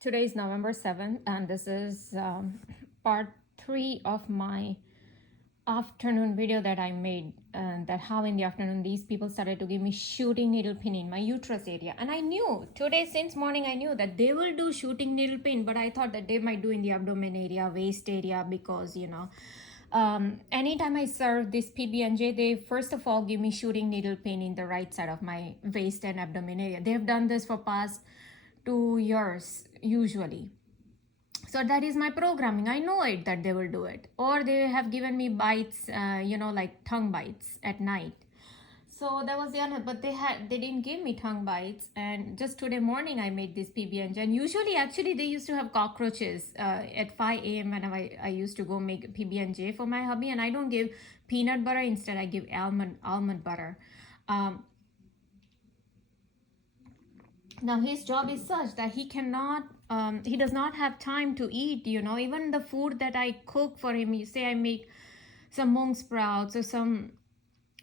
Today is November 7th, and this is part 3 of my afternoon video that I made. That how in the afternoon these people started to give me shooting needle pain in my uterus area. And I knew today, since morning, I knew that they will do shooting needle pain, but I thought that they might do in the abdomen area, waist area, because anytime I serve this PB&J, they first of all give me shooting needle pain in the right side of my waist and abdomen area. They have done this for past 2 years usually. So that is my programming. I know it that they will do it. Or they have given me bites, like tongue bites at night. So that was the other, but they didn't give me tongue bites. And just today morning I made this PB&J. And usually, actually, they used to have cockroaches at 5 a.m. when I used to go make PB&J for my hubby. And I don't give peanut butter. Instead, I give almond butter. Now his job is such that he does not have time to eat, even the food that I cook for him. You say I make some mung sprouts or some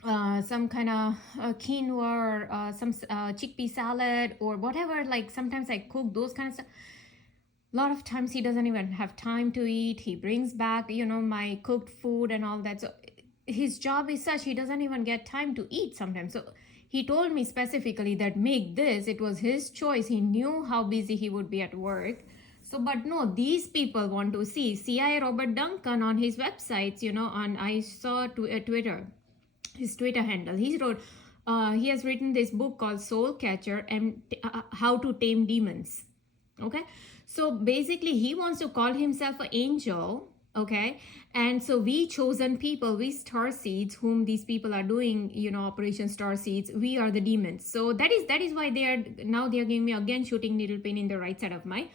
kind of quinoa or some chickpea salad or whatever. Like sometimes I cook those kind of stuff. A lot of times he doesn't even have time to eat. He brings back, my cooked food and all that. So his job is such, he doesn't even get time to eat sometimes. So he told me specifically that make this. It was his choice. He knew how busy he would be at work. So, but no, these people want to see CIA Robert Duncan on his websites, I saw Twitter, his Twitter handle. He wrote, he has written this book called Soul Catcher and How to Tame Demons. Okay. So basically he wants to call himself an angel. Okay. And so we chosen people, we star seeds, whom these people are doing, Operation Star Seeds, we are the demons. So that is why they are giving me again shooting needle pain in the right side of my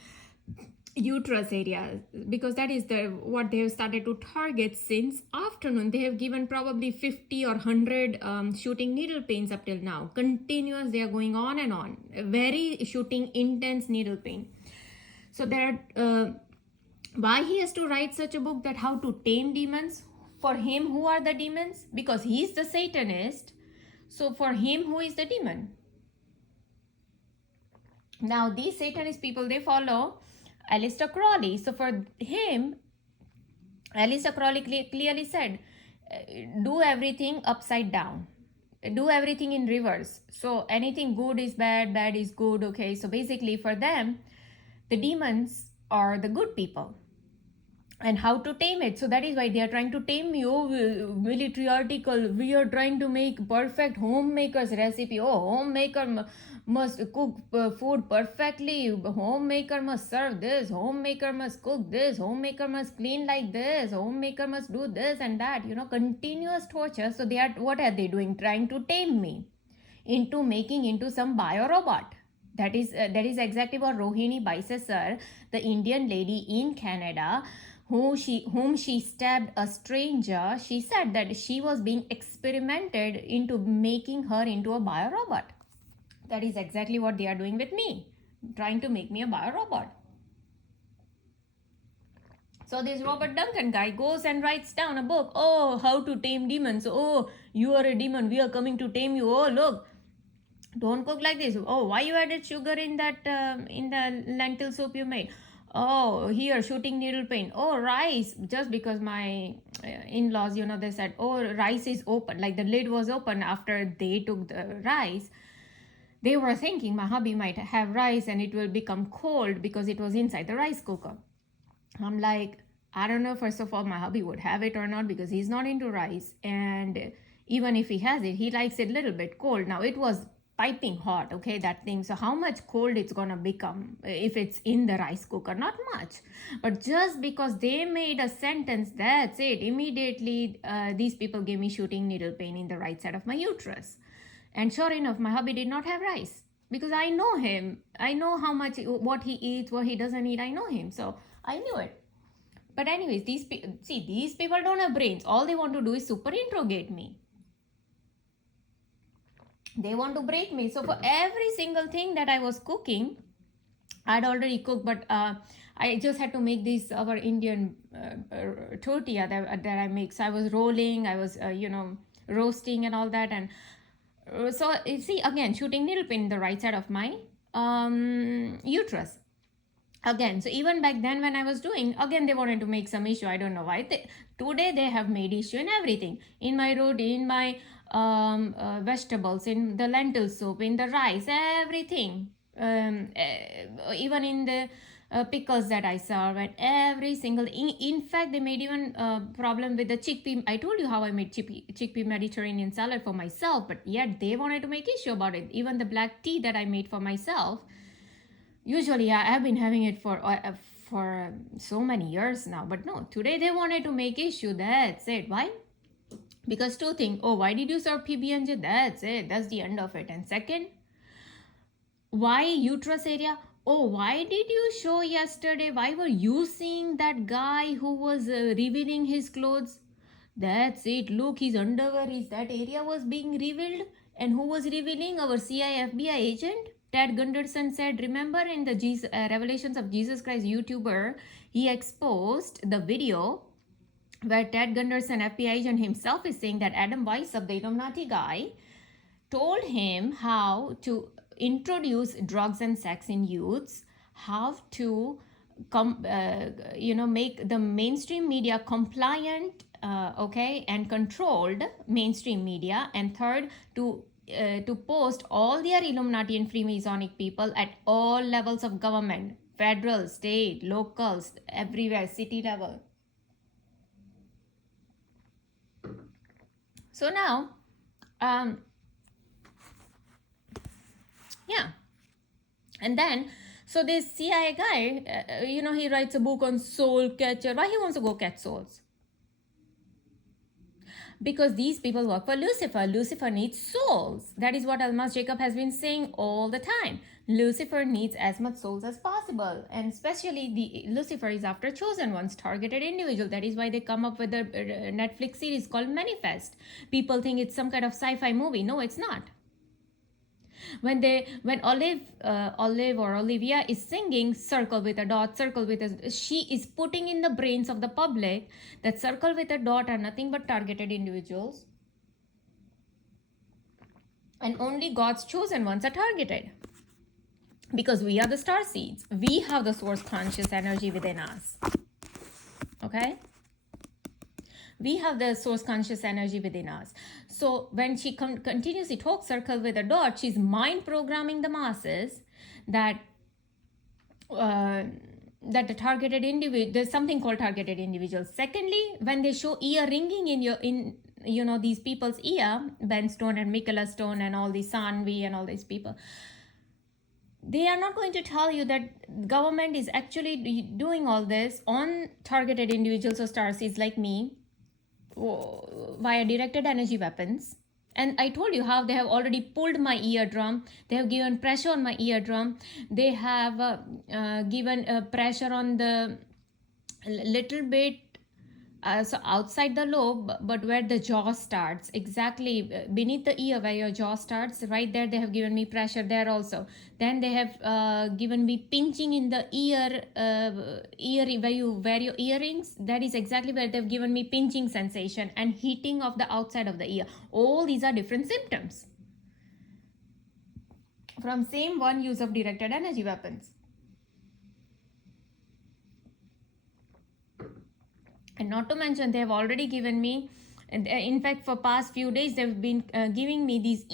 uterus area, because that is what they have started to target since afternoon. They have given probably 50 or 100 shooting needle pains up till now. Continuous, they are going on and on. Very shooting intense needle pain. So there are why he has to write such a book, that how to tame demons. For him, who are the demons? Because he's the Satanist. So for him, who is the demon? Now these Satanist people, they follow ALLISTER CROWLEY. So for him, ALLISTER CROWLEY clearly said, do everything upside down. Do everything in reverse. So anything good is bad, bad is good. Okay, so basically for them, the demons are the good people. And how to tame it. So that is why they are trying to tame me. Oh, military article, we are trying to make perfect homemaker's recipe. Oh, homemaker must cook food perfectly. Homemaker must serve this. Homemaker must cook this. Homemaker must clean like this. Homemaker must do this and that. Continuous torture. So what are they doing? Trying to tame me into making into some biorobot. That is exactly what Rohini Baisesar, the Indian lady in Canada, whom she stabbed a stranger, she said that she was being experimented into making her into a biorobot. That is exactly what they are doing with me, trying to make me a biorobot. So this Robert Duncan guy goes and writes down a book. Oh, how to tame demons. Oh, you are a demon. We are coming to tame you. Oh, look. Don't cook like this. Oh, why you added sugar in that in the lentil soup you made? Oh, here shooting needle pain. Oh, rice. Just because my in-laws, they said, oh, rice is open. Like the lid was open after they took the rice. They were thinking my hubby might have rice and it will become cold because it was inside the rice cooker. I'm like, I don't know, first of all, my hubby would have it or not, because he's not into rice. And even if he has it, he likes it a little bit cold. Now, it was piping hot, okay, that thing. So how much cold it's gonna become if it's in the rice cooker? Not much. But just because they made a sentence, that's it. Immediately, these people gave me shooting needle pain in the right side of my uterus. And sure enough, my hubby did not have rice, because I know him. I know how much, what he eats, what he doesn't eat. I know him. So I knew it. But anyways, these people don't have brains. All they want to do is super interrogate me. They want to break me. So for every single thing that I was cooking, I'd already cooked, but I just had to make this our Indian tortilla that I make. So I was rolling, I was roasting and all that. And so you see, again, shooting needle pain in the right side of my uterus. again. So even back then when I was doing, again they wanted to make some issue. I don't know why. Today they have made issue in everything, in my roti, in my vegetables, in the lentil soup, in the rice, everything, even in the pickles that I serve, and every single, in fact they made even problem with the chickpea. I told you how I made chickpea Mediterranean salad for myself, but yet they wanted to make issue about it. Even the black tea that I made for myself, usually I have been having it for so many years now, but no, today they wanted to make issue. That's it. Why? Because two things. Oh, why did you serve PB&J? That's it. That's the end of it. And second, why uterus area? Oh, why did you show yesterday? Why were you seeing that guy who was revealing his clothes? That's it. Look, his underwear is that area was being revealed. And who was revealing? Our CIA FBI agent? Ted Gunderson said, remember in the Revelations of Jesus Christ YouTuber, he exposed the video where Ted Gunderson, FBI agent himself, is saying that Adam Weishaupt, the Illuminati guy, told him how to introduce drugs and sex in youths, how to make the mainstream media compliant, okay, and controlled mainstream media, and third, to post all their Illuminati and Freemasonic people at all levels of government, federal, state, locals, everywhere, city level. So now, yeah, and then, so this CIA guy, he writes a book on soul catcher. Why he wants to go catch souls? Because these people work for Lucifer. Lucifer needs souls. That is what Almas Jacob has been saying all the time. Lucifer needs as much souls as possible. And especially Lucifer is after chosen ones, targeted individual. That is why they come up with a Netflix series called Manifest. People think it's some kind of sci-fi movie. No, it's not. When Olive or Olivia is singing circle with a dot, circle with a, she is putting in the brains of the public that circle with a dot are nothing but targeted individuals, and only God's chosen ones are targeted, because we are the star seeds. We have the source conscious energy within us. Okay, we have the source conscious energy within us. So when she continuously talks circle with a dot, she's mind programming the masses that the targeted individual, there's something called targeted individuals. Secondly, when they show ear ringing in these people's ear, Ben Stone and Michaela Stone and all these Sanvi and all these people, they are not going to tell you that government is actually doing all this on targeted individuals or starseeds like me via directed energy weapons. And I told you how they have already pulled my eardrum. They have given pressure on my eardrum. They have given pressure on the little bit, so outside the lobe, but where the jaw starts, exactly beneath the ear where your jaw starts, right there they have given me pressure there also. Then they have given me pinching in the ear, where you wear your earrings. That is exactly where they've given me pinching sensation and heating of the outside of the ear. All these are different symptoms from same one use of directed energy weapons. And not to mention, they have already given me, in fact, for past few days, they've been giving me this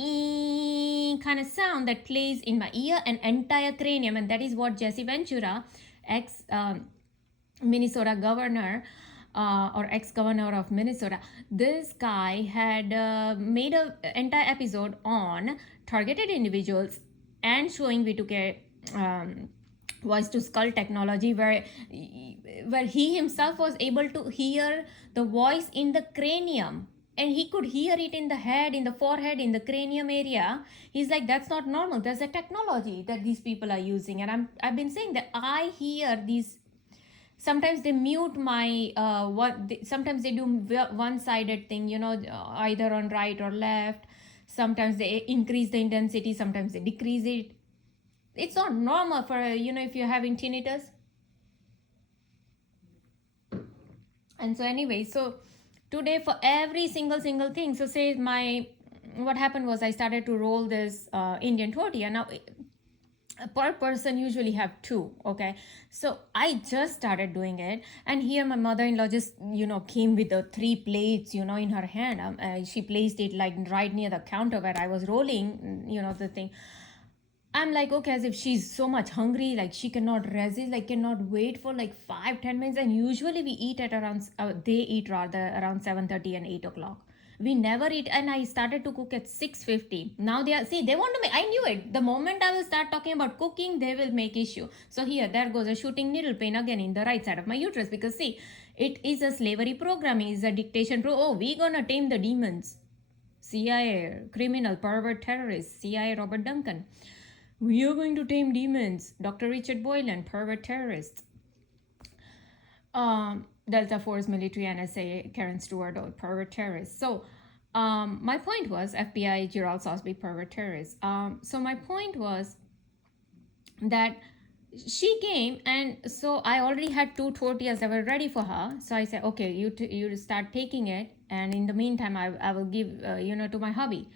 kind of sound that plays in my ear and entire cranium. And that is what Jesse Ventura, ex-Minnesota governor, or ex-governor of Minnesota, this guy had made an entire episode on targeted individuals and showing V2K voice to skull technology, where he himself was able to hear the voice in the cranium, and he could hear it in the head, in the forehead, in the cranium area. He's like, that's not normal. There's a technology that these people are using. And I've been saying that I hear these. Sometimes they mute my sometimes they do one-sided thing, either on right or left. Sometimes they increase the intensity, sometimes they decrease it. It's not normal for, if you're having tinnitus. And so anyway, so today for every single thing, so say what happened was I started to roll this Indian tortilla. Now, per person usually have two. Okay, so I just started doing it, and here my mother-in-law just came with the three plates in her hand. She placed it like right near the counter where I was rolling the thing. I'm like, okay, as if she's so much hungry, like she cannot resist, like cannot wait for like 5-10 minutes. And usually we eat at around, they eat rather around 7:30 and 8 o'clock. We never eat, and I started to cook at 6:50. Now they are, see, they want to make. I knew it. The moment I will start talking about cooking, they will make issue. So here, there goes a shooting needle pain again in the right side of my uterus, because see, it is a slavery programming, is a dictation. Oh, we gonna tame the demons. CIA, criminal, pervert, terrorist, CIA, Robert Duncan. We are going to tame demons. Dr. Richard Boylan, pervert terrorist. Delta Force military NSA, Karen Stewart, pervert terrorist. So my point was FBI, Gerald Sosby, pervert terrorist. So my point was that she came, and so I already had 2 tortillas that were ready for her. So I said, okay, you start taking it, and in the meantime, I will give to my hubby.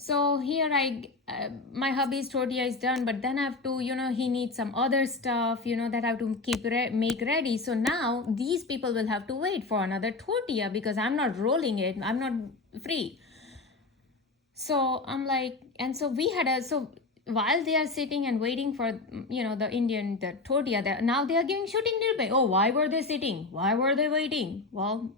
So here my hubby's tortilla is done, but then I have to, he needs some other stuff, that I have to make ready. So now these people will have to wait for another tortilla because I'm not rolling it. I'm not free. So I'm like, and so we had so while they are sitting and waiting for, the tortilla, now they are giving shooting needle pain. Oh, why were they sitting? Why were they waiting? Well,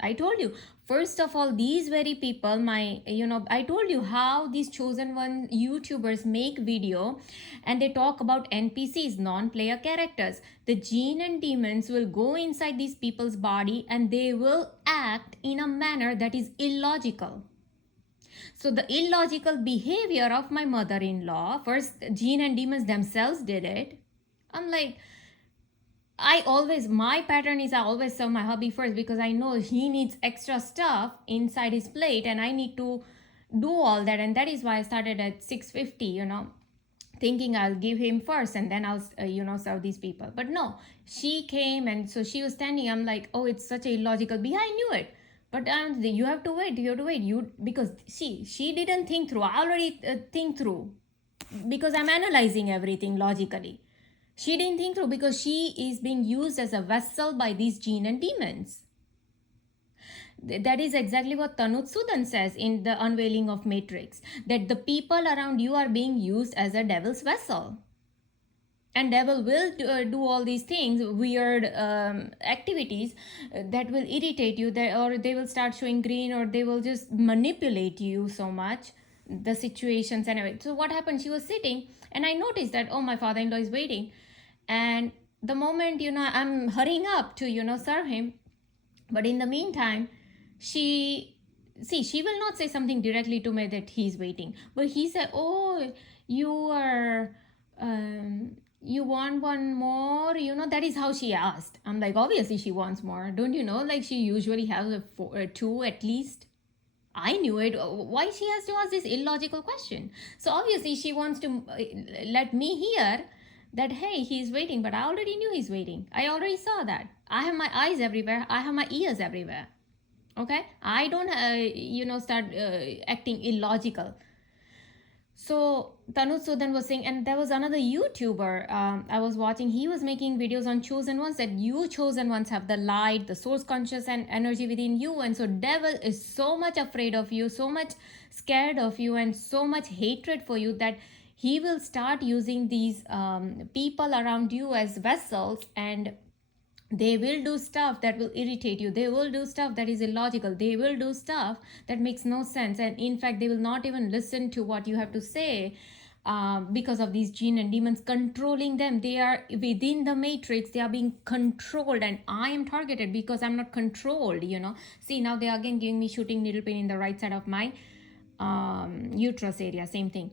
I told you, first of all, these very people, I told you how these chosen one YouTubers make video and they talk about NPCs, non-player characters. The jinn and demons will go inside these people's body and they will act in a manner that is illogical. So the illogical behavior of my mother-in-law, first jinn and demons themselves did it. I'm like, my pattern is I always serve my hubby first because I know he needs extra stuff inside his plate and I need to do all that. And that is why I started at 6:50, thinking I'll give him first and then I'll, serve these people. But no, she came and so she was standing. I'm like, oh, it's such a illogical behavior. I knew it. But you have to wait. Because she didn't think through. I already think through because I'm analyzing everything logically. She didn't think through because she is being used as a vessel by these jinn and demons. That is exactly what Tanutsudan says in the unveiling of Matrix, that the people around you are being used as a devil's vessel. And devil will do all these things, weird activities that will irritate you, or they will start showing green, or they will just manipulate you so much, the situations and everything. So what happened, she was sitting and I noticed that, oh, my father-in-law is waiting. And the moment, I'm hurrying up to, serve him. But in the meantime, she will not say something directly to me that he's waiting. But he said, oh, you are... you want one more? That is how she asked. I'm like, obviously she wants more. Don't you know? Like she usually has two at least. I knew it. Why she has to ask this illogical question? So obviously she wants to let me hear that, hey, he's waiting, but I already knew he's waiting. I already saw that. I have my eyes everywhere. I have my ears everywhere. Okay? I don't, start acting illogical. So Tanutsudan was saying, and there was another YouTuber I was watching. He was making videos on chosen ones, that you chosen ones have the light, the source conscious and energy within you. And so devil is so much afraid of you, so much scared of you, and so much hatred for you that he will start using these people around you as vessels, and they will do stuff that will irritate you. They will do stuff that is illogical. They will do stuff that makes no sense. And in fact, they will not even listen to what you have to say because of these jinn and demons controlling them. They are within the matrix. They are being controlled. And I am targeted because I'm not controlled, See, now they are again giving me shooting needle pain in the right side of my uterus area. Same thing.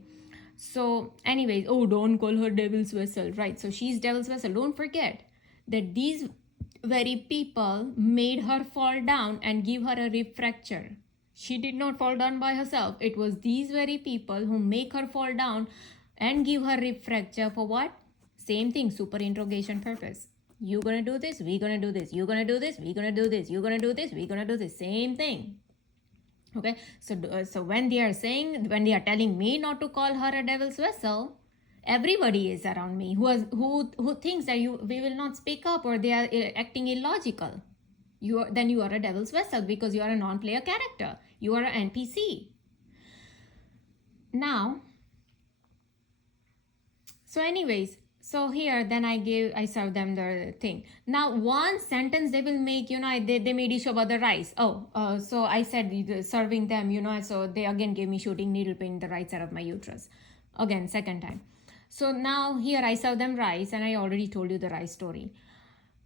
So anyways, oh, don't call her devil's vessel. Right. So she's devil's vessel. Don't forget that these very people made her fall down and give her a rib fracture. She did not fall down by herself. It was these very people who make her fall down and give her rib fracture for what? Same thing, super interrogation purpose. You gonna do this, we gonna do this. You gonna do this, we gonna do this. You gonna do this, we gonna do this. Same thing. Okay, so when they are telling me not to call her a devil's vessel, Everybody is around me who thinks that we will not speak up, or they are acting illogical. Then you are a devil's vessel, because you are a non-player character. You are an NPC. Now, so anyways, so here then I serve them the thing. Now one sentence they will make, they made issue about the rice. So I said serving them, so they again gave me shooting needle pain in the right side of my uterus. Again, second time. So now here I serve them rice, and I already told you the rice story.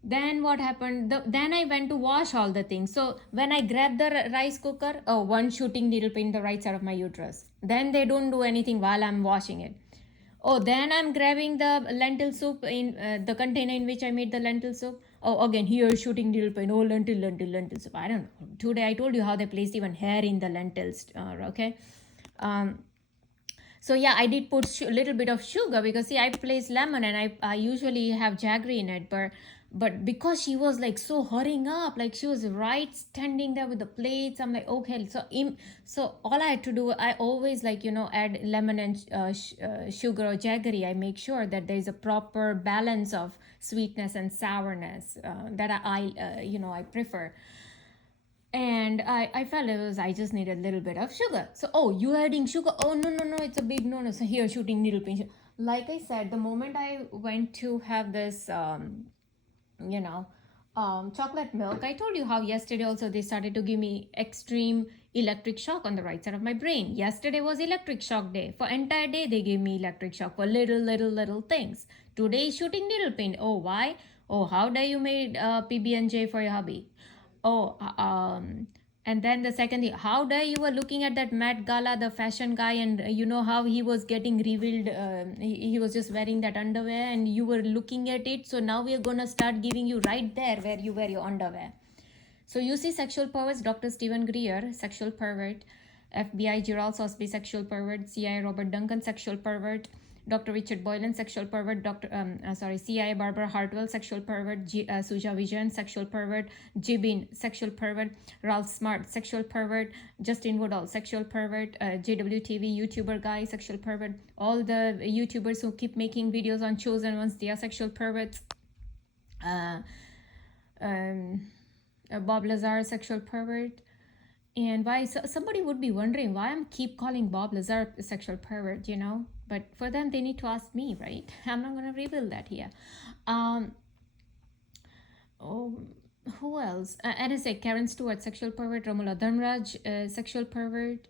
Then what happened? Then I went to wash all the things. So when I grabbed the rice cooker, one shooting needle pain in the right side of my uterus. Then they don't do anything while I'm washing it. Then I'm grabbing the lentil soup in the container in which I made the lentil soup. Again, here shooting needle pain. Lentil soup. I don't know. Today I told you how they placed even hair in the lentils. Okay. So yeah, I did put a little bit of sugar, because see, I placed lemon, and I usually have jaggery in it, but because she was like so hurrying up, like she was right standing there with the plates, I'm like, okay. So all I had to do, I always add lemon and sugar or jaggery. I make sure that there's a proper balance of sweetness and sourness that I prefer. And I felt I just needed a little bit of sugar. So, you adding sugar? Oh, no, it's a big no. So here, shooting needle pain. Like I said, the moment I went to have this, chocolate milk, I told you how yesterday also they started to give me extreme electric shock on the right side of my brain. Yesterday was electric shock day. For entire day, they gave me electric shock for little things. Today is shooting needle pain. Oh, why? Oh, how dare you made PB&J for your hubby? And then the second thing, how dare you were looking at that Met Gala, the fashion guy, and you know how he was getting revealed, he was just wearing that underwear, and you were looking at it. So now we are gonna start giving you right there where you wear your underwear. So you see sexual perverts, Dr. Stephen Greer, sexual pervert, FBI Gerald Sosby, sexual pervert, CIA Robert Duncan, sexual pervert, Dr. Richard Boylan, sexual pervert, CIA Barbara Hartwell, sexual pervert, Suja Vijayan, sexual pervert, Jibin, sexual pervert, Ralph Smart, sexual pervert, Justin Woodall, sexual pervert, JWTV, YouTuber guy, sexual pervert, all the YouTubers who keep making videos on chosen ones, they are sexual perverts. Bob Lazar, sexual pervert. And why somebody would be wondering why I'm keep calling Bob Lazar a sexual pervert, but for them they need to ask me, right? I'm not going to reveal that here. Who else? NSA, Karen Stewart, sexual pervert. Romula Dharmraj, sexual pervert.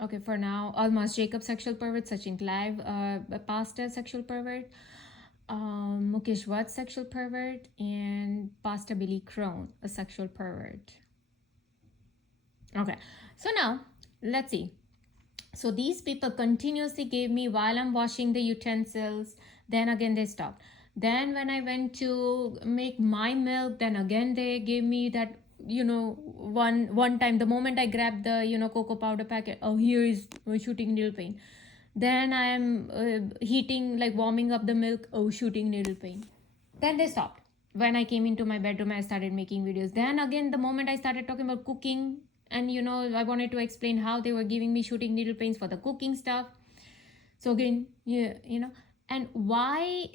Okay, for now, Almas Jacob, sexual pervert. Sachin Clive, pastor, sexual pervert. Mukesh Watt, sexual pervert, and Pastor Billy Crone, a sexual pervert. Okay, so now let's see. So these people continuously gave me while I'm washing the utensils. Then again they stopped. Then when I went to make my milk, then again they gave me that, one time. The moment I grabbed the cocoa powder packet, here is shooting needle pain. Then I am heating, warming up the milk, shooting needle pain. Then they stopped. When I came into my bedroom, I started making videos. Then again, the moment I started talking about cooking, and I wanted to explain how they were giving me shooting needle pains for the cooking stuff. So again, and why?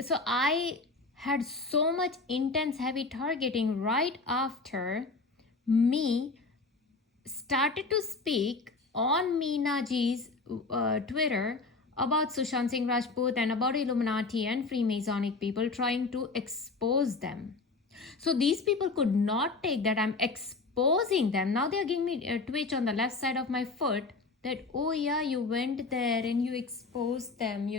So I had so much intense heavy targeting right after me started to speak on Meena Ji's Twitter about Sushant Singh Rajput and about Illuminati and Freemasonic people, trying to expose them. So these people could not take that I'm exposing them. Now they're giving me a twitch on the left side of my foot that, oh yeah, you went there and you exposed them,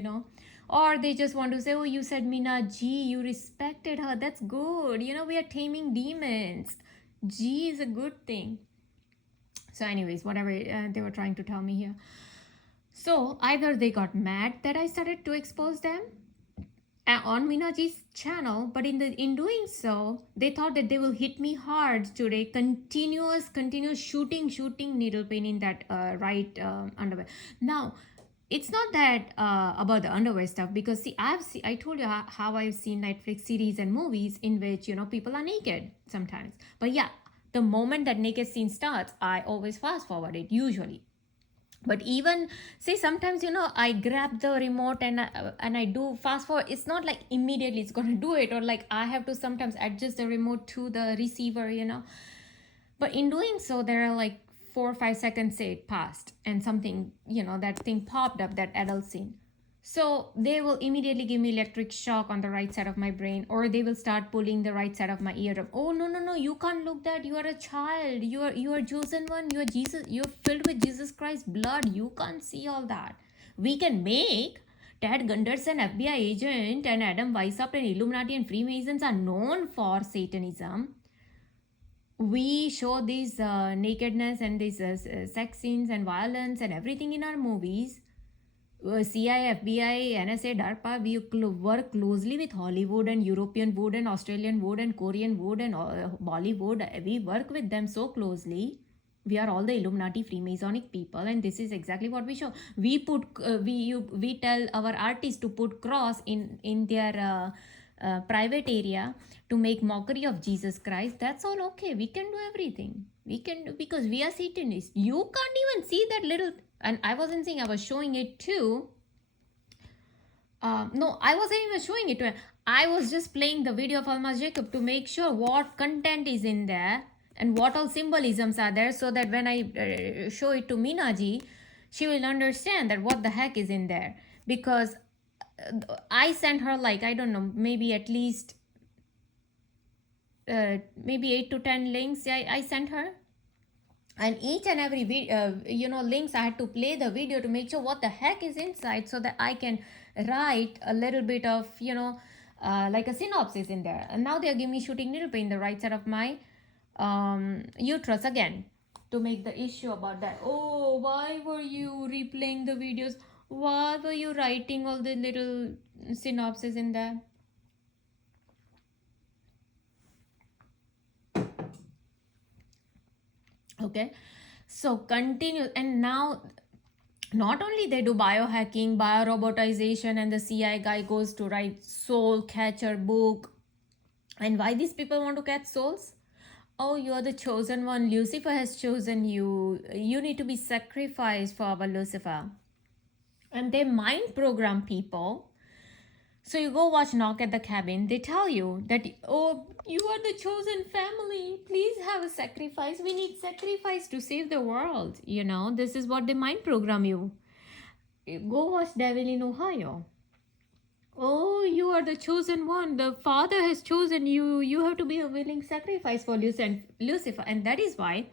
Or they just want to say, oh, you said Meena Ji, you respected her. That's good. We are taming demons. Ji is a good thing. So anyways, whatever they were trying to tell me here. So either they got mad that I started to expose them on Meena Ji's channel, but in doing so, they thought that they will hit me hard today. Continuous shooting needle pain in that right underwear. Now, it's not that about the underwear stuff, because see, I told you how I've seen Netflix series and movies in which people are naked sometimes. But yeah, The moment that naked scene starts, I always fast forward it usually. But even say sometimes, I grab the remote and I do fast forward. It's not like immediately it's going to do it, or like I have to sometimes adjust the remote to the receiver, but in doing so, there are like 4 or 5 seconds say it passed and something, that thing popped up, that adult scene. So they will immediately give me electric shock on the right side of my brain, or they will start pulling the right side of my ear. Oh, no, no, no, you can't look that. You are a child. You are chosen one. You are Jesus. You're filled with Jesus Christ's blood. You can't see all that. We can make Ted Gunderson, FBI agent, and Adam Weishaupt and Illuminati and Freemasons are known for Satanism. We show these nakedness and these sex scenes and violence and everything in our movies. CIA, FBI, NSA, DARPA, we work closely with Hollywood and European wood and Australian wood and Korean wood and Bollywood. We work with them so closely. We are all the Illuminati Freemasonic people, and this is exactly what we show. We put we tell our artists to put cross in their private area to make mockery of Jesus Christ. That's all okay. We can do everything. We can do, because we are Satanists. You can't even see that little. And I wasn't saying, I was showing it too. No, I wasn't even showing it to him. I was just playing the video of Almas Jacob to make sure what content is in there and what all symbolisms are there, so that when I show it to Minaji, she will understand that what the heck is in there. Because I sent her, like, I don't know, maybe at least maybe 8 to 10 links I sent her. And each and every links, I had to play the video to make sure what the heck is inside, so that I can write a little bit of like a synopsis in there. And now they are giving me shooting needle pain in the right side of my uterus again, to make the issue about that. Oh, why were you replaying the videos? Why were you writing all the little synopsis in there? Okay, so continue. And now not only they do biohacking, biorobotization, and the CI guy goes to write soul catcher book. And why these people want to catch souls? Oh, you are the chosen one. Lucifer has chosen you. You need to be sacrificed for our Lucifer. And they mind program people. So you go watch Knock at the Cabin. They tell you that, oh, you are the chosen family. Please have a sacrifice. We need sacrifice to save the world. This is what they mind program you. Go watch Devil in Ohio. Oh, you are the chosen one. The Father has chosen you. You have to be a willing sacrifice for Lucifer. And that is why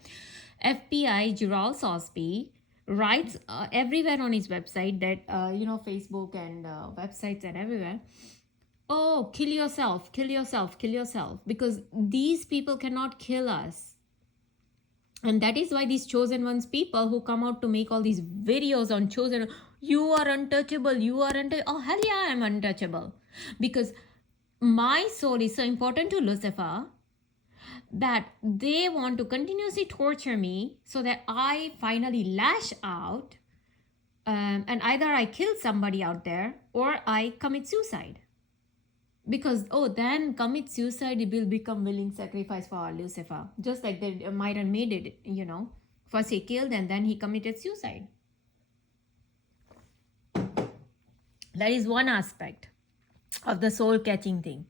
FBI Gerald Sosby writes everywhere on his website that, Facebook and websites and everywhere. Oh, kill yourself, kill yourself, kill yourself. Because these people cannot kill us. And that is why these chosen ones people who come out to make all these videos on chosen, you are untouchable, you are untouchable. Oh, hell yeah, I am untouchable. Because my soul is so important to Lucifer that they want to continuously torture me so that I finally lash out, and either I kill somebody out there or I commit suicide. Because, then commit suicide, it will become willing sacrifice for Lucifer. Just like Myron made it, First he killed and then he committed suicide. That is one aspect of the soul catching thing.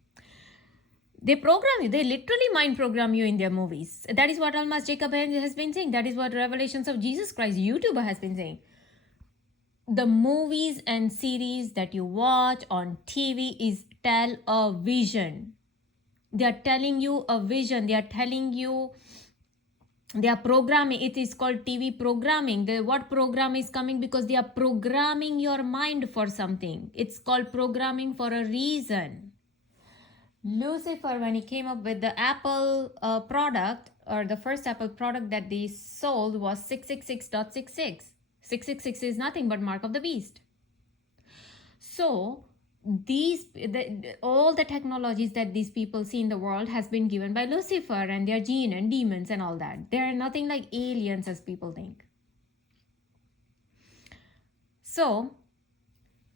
They program you. They literally mind program you in their movies. That is what Almas Jacob has been saying. That is what Revelations of Jesus Christ YouTuber has been saying. The movies and series that you watch on TV is tell a vision. They are telling you a vision. They are telling you, they are programming. It is called TV programming. What program is coming? Because they are programming your mind for something. It's called programming for a reason. Lucifer, when he came up with the Apple product, or the first Apple product that they sold, was 666.66. 666 is nothing but mark of the beast. So all the technologies that these people see in the world has been given by Lucifer and their jinn and demons and all that. They are nothing like aliens as people think. So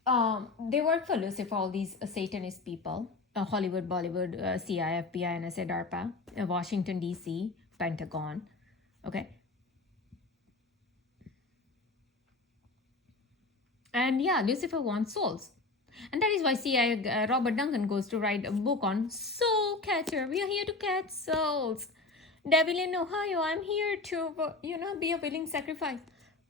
they work for Lucifer, all these Satanist people. Hollywood, Bollywood, CIA, FBI, NSA, DARPA, Washington, D.C., Pentagon. Okay. And yeah, Lucifer wants souls. And that is why C.I. Robert Duncan goes to write a book on Soul Catcher. We are here to catch souls. Devil in Ohio, I'm here to, be a willing sacrifice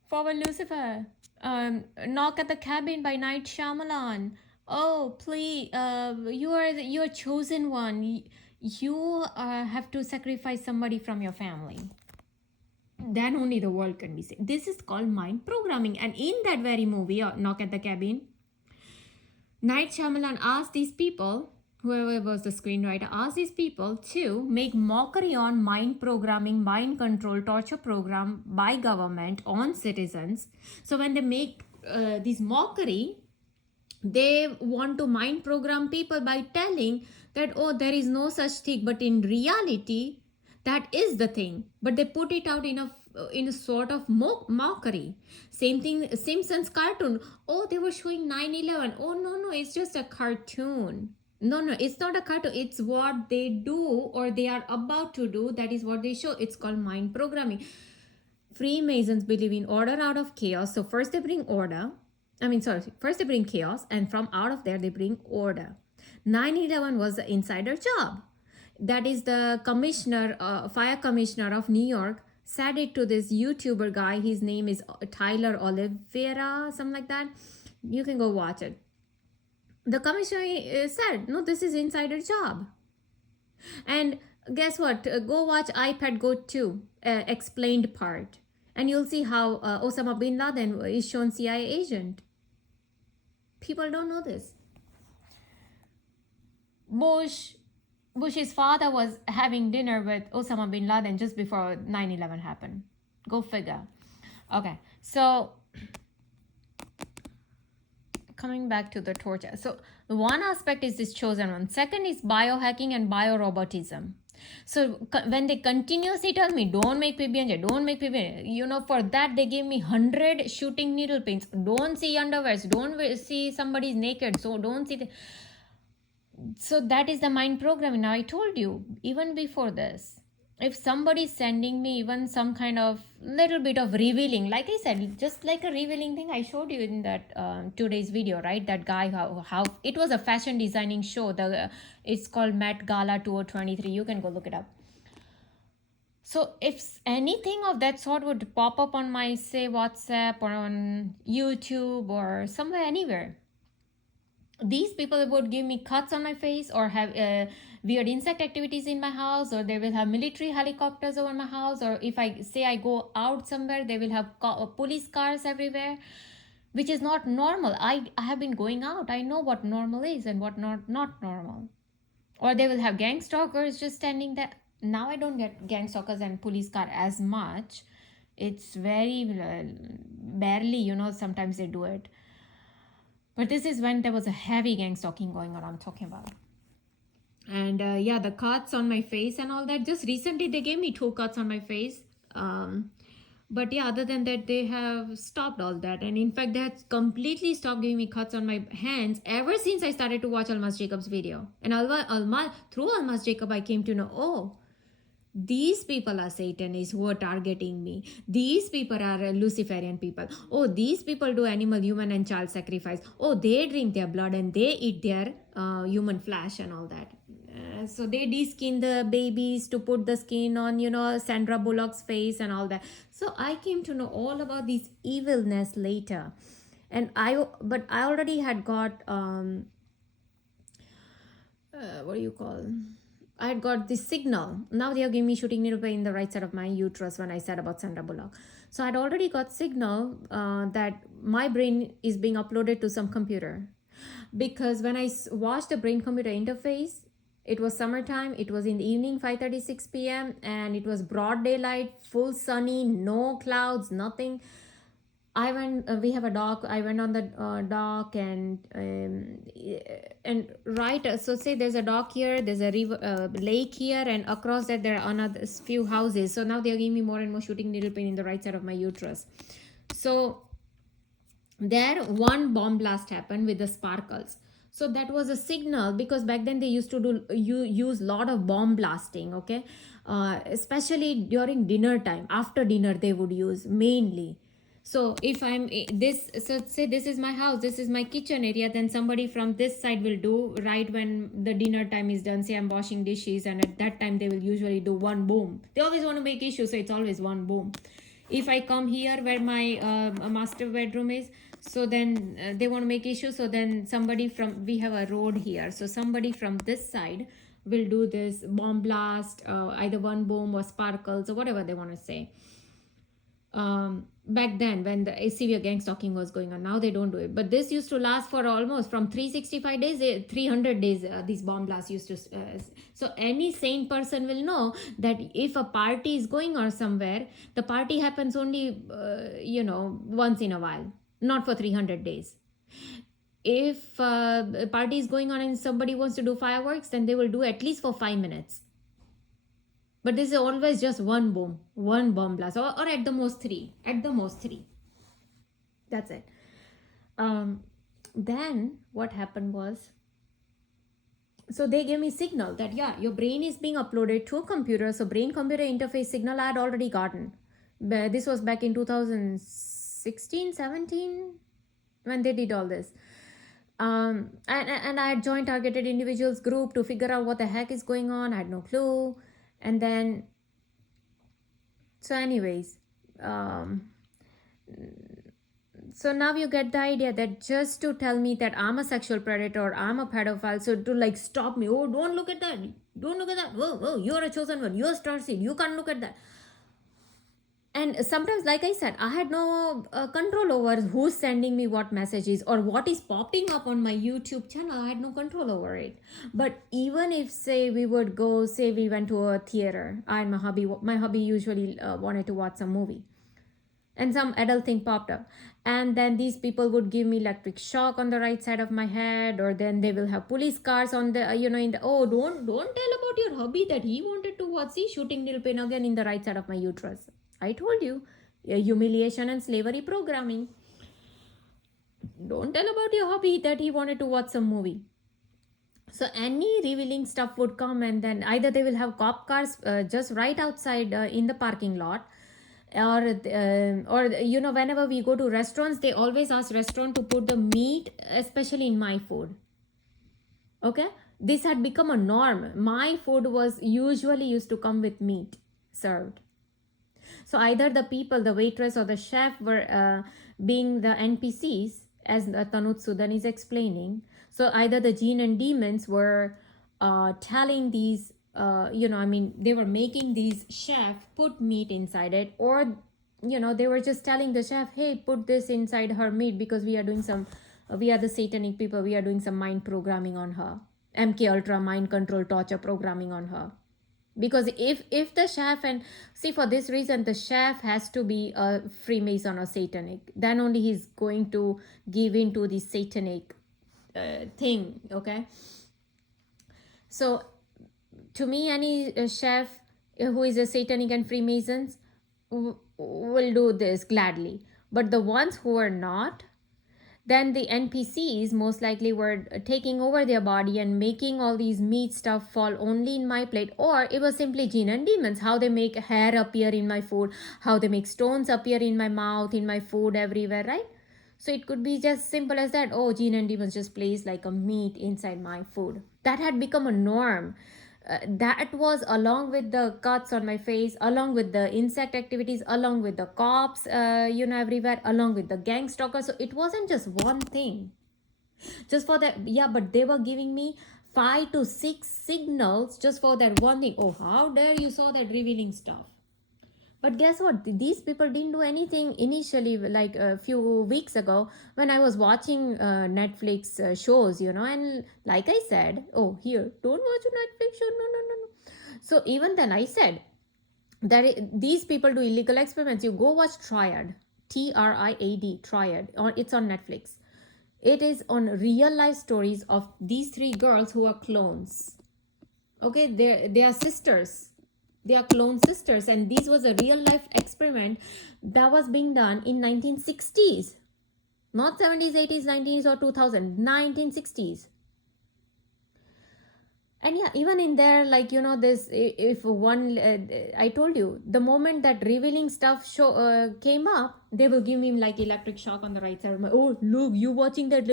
for Lucifer. Knock at the Cabin by Night Shyamalan. Oh, please, you are chosen one. You have to sacrifice somebody from your family. Then only the world can be saved. This is called mind programming. And in that very movie, Knock at the Cabin, Night Shyamalan asked these people, whoever was the screenwriter, asked these people to make mockery on mind programming, mind control, torture program by government on citizens. So when they make this mockery, they want to mind program people by telling that, oh, there is no such thing, but in reality, that is the thing. But they put it out in a sort of mockery. Same thing, Simpsons cartoon. Oh, they were showing 9/11. Oh, no, it's just a cartoon. No, it's not a cartoon. It's what they do or they are about to do. That is what they show. It's called mind programming. Freemasons believe in order out of chaos. So first they bring order. First they bring chaos, and from out of there they bring order. 9/11 was the insider job. That is the commissioner, fire commissioner of New York, said it to this YouTuber guy. His name is Tyler Oliveira, something like that. You can go watch it. The commissioner said, no, this is insider job. And guess what? Go watch iPad Go 2, explained part. And you'll see how Osama bin Laden is shown CIA agent. People don't know this. Bush's father was having dinner with Osama bin Laden just before 9/11 happened. Go figure. Okay, so coming back to the torture. So one aspect is this chosen one. Second is biohacking and biorobotism. So when they continuously tell me, don't make PB&J, don't make PB&J, for that they gave me 100 shooting needle pins. Don't see underwears, don't see somebody's naked, so don't see so that is the mind programming. Now I told you, even before this, if somebody's sending me even some kind of little bit of revealing, like I said, just like a revealing thing I showed you in that today's video, right? That guy, how it was a fashion designing show. It's called Met Gala 2023. You can go look it up. So if anything of that sort would pop up on my, say, WhatsApp or on YouTube or somewhere, anywhere, these people would give me cuts on my face or have weird insect activities in my house, or they will have military helicopters over my house, or if I say I go out somewhere, they will have police cars everywhere, which is not normal. I have been going out. I know what normal is and what not normal. Or they will have gang stalkers just standing there. Now I don't get gang stalkers and police car as much. It's very barely, sometimes they do it. But this is when there was a heavy gang stalking going on, I'm talking about. And the cuts on my face and all that. Just recently, they gave me 2 cuts on my face. But yeah, other than that, they have stopped all that. And in fact, they had completely stopped giving me cuts on my hands ever since I started to watch Almas Jacob's video. And through Almas Jacob, I came to know, oh, these people are Satanists who are targeting me. These people are Luciferian people. Oh, these people do animal, human, and child sacrifice. Oh, they drink their blood and they eat their human flesh and all that. So they de-skin the babies to put the skin on, Sandra Bullock's face and all that. So I came to know all about this evilness later. And I already had got, I had got this signal. Now they are giving me shooting needle pain in the right side of my uterus when I said about Sandra Bullock. So I had already got signal that my brain is being uploaded to some computer. Because when I watched the brain-computer interface, it was summertime, it was in the evening, 5:36 p.m. and it was broad daylight, full sunny, no clouds, nothing. We have a dock. I went on the dock and right. So say there's a dock here, there's a river, lake here, and across that there are another few houses. So now they're giving me more and more shooting needle pain in the right side of my uterus. So there, one bomb blast happened with the sparkles. So that was a signal, because back then they used to use a lot of bomb blasting, okay? especially during dinner time. After dinner they would use mainly. So if I'm this, so say this is my house, this is my kitchen area, then somebody from this side will do right when the dinner time is done. Say I'm washing dishes, and at that time they will usually do one boom. They always want to make issues, so it's always one boom. If I come here where my master bedroom is, so then they want to make issues, so then somebody from, we have a road here, so somebody from this side will do this bomb blast, either one boom or sparkles or whatever they want to say. Back then when the severe gang stalking was going on. Now they don't do it, but this used to last for almost from 365 days, 300 days. These bomb blasts used to so any sane person will know that if a party is going on somewhere, the party happens only once in a while, not for 300 days. If a party is going on and somebody wants to do fireworks, then they will do at least for 5 minutes. But this is always just one boom, one bomb blast, or at the most three. At the most three. That's it. Then what happened was, so they gave me signal that, yeah, your brain is being uploaded to a computer. So brain-computer interface signal I had already gotten. This was back in 2016, 17, when they did all this. And I had joined targeted individuals group to figure out what the heck is going on. I had no clue. And then, so anyways, so now you get the idea that just to tell me that I'm a sexual predator, I'm a pedophile, so to like stop me, oh, don't look at that, don't look at that, oh, you're a chosen one, you're a starseed, you can't look at that. And sometimes, like I said, I had no control over who's sending me what messages or what is popping up on my YouTube channel. I had no control over it. But even if, say, we would go, say we went to a theater, and my hubby usually wanted to watch some movie, and some adult thing popped up, and then these people would give me electric shock on the right side of my head, or then they will have police cars on the in the, oh, don't tell about your hubby that he wanted to watch, see, shooting nil pin again in the right side of my uterus. I told you, humiliation and slavery programming. Don't tell about your hubby that he wanted to watch some movie. So any revealing stuff would come, and then either they will have cop cars just right outside in the parking lot, or whenever we go to restaurants, they always ask restaurant to put the meat, especially in my food. Okay, this had become a norm. My food was usually used to come with meat served. So either the people, the waitress or the chef, were being the NPCs, as Tanut Sudan is explaining. So either the jinn and demons were telling these, they were making these chef put meat inside it, or they were just telling the chef, hey, put this inside her meat because we are the satanic people, we are doing some mind programming on her, MK Ultra mind control torture programming on her. Because if the chef, and see, for this reason the chef has to be a Freemason or satanic, then only he's going to give in to the satanic thing. Okay, so to me, any chef who is a satanic and Freemasons will do this gladly, but the ones who are not, then the NPCs most likely were taking over their body and making all these meat stuff fall only in my plate. Or it was simply jinn and demons, how they make hair appear in my food, how they make stones appear in my mouth, in my food, everywhere, right? So it could be just simple as that. Oh, jinn and demons just place like a meat inside my food. That had become a norm. That was along with the cuts on my face, along with the insect activities, along with the cops, everywhere, along with the gang stalkers. So it wasn't just one thing. Just for that, yeah, but they were giving me 5 to 6 signals just for that one thing. Oh, how dare you saw that revealing stuff. But guess what? These people didn't do anything initially, like a few weeks ago when I was watching Netflix shows, and like I said, oh, here, don't watch a Netflix show. No. So even then I said that these people do illegal experiments. You go watch Triad, TRIAD, Triad. It's on Netflix. It is on real life stories of these 3 girls who are clones. Okay, they are sisters. They are clone sisters, and this was a real life experiment that was being done in 1960s. Not 70s, 80s, 90s or 2000, 1960s. And yeah, even in there, like, you know, this, if one, I told you, the moment that revealing stuff came up, they will give me like electric shock on the right side of my, oh look, you watching that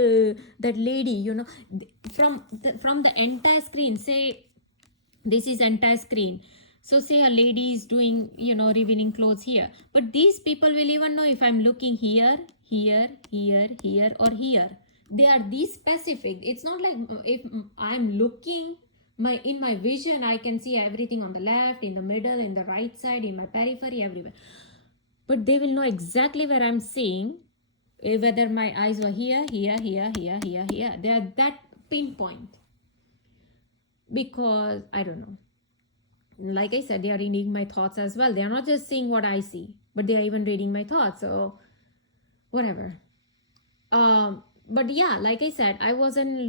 that lady, you know, from the entire screen, say this is entire screen, so say a lady is doing, you know, revealing clothes here, but these people will even know if I'm looking here, here, here, here, or here. They are these specific. It's not like if I'm looking, my in my vision I can see everything on the left, in the middle, in the right side, in my periphery, everywhere, but they will know exactly where I'm seeing, whether my eyes were here, here, here, here, here, here. They are that pinpoint, because I don't know, like I said, they are reading my thoughts as well. They are not just seeing what I see, but they are even reading my thoughts. So whatever. But yeah, like I said, I wasn't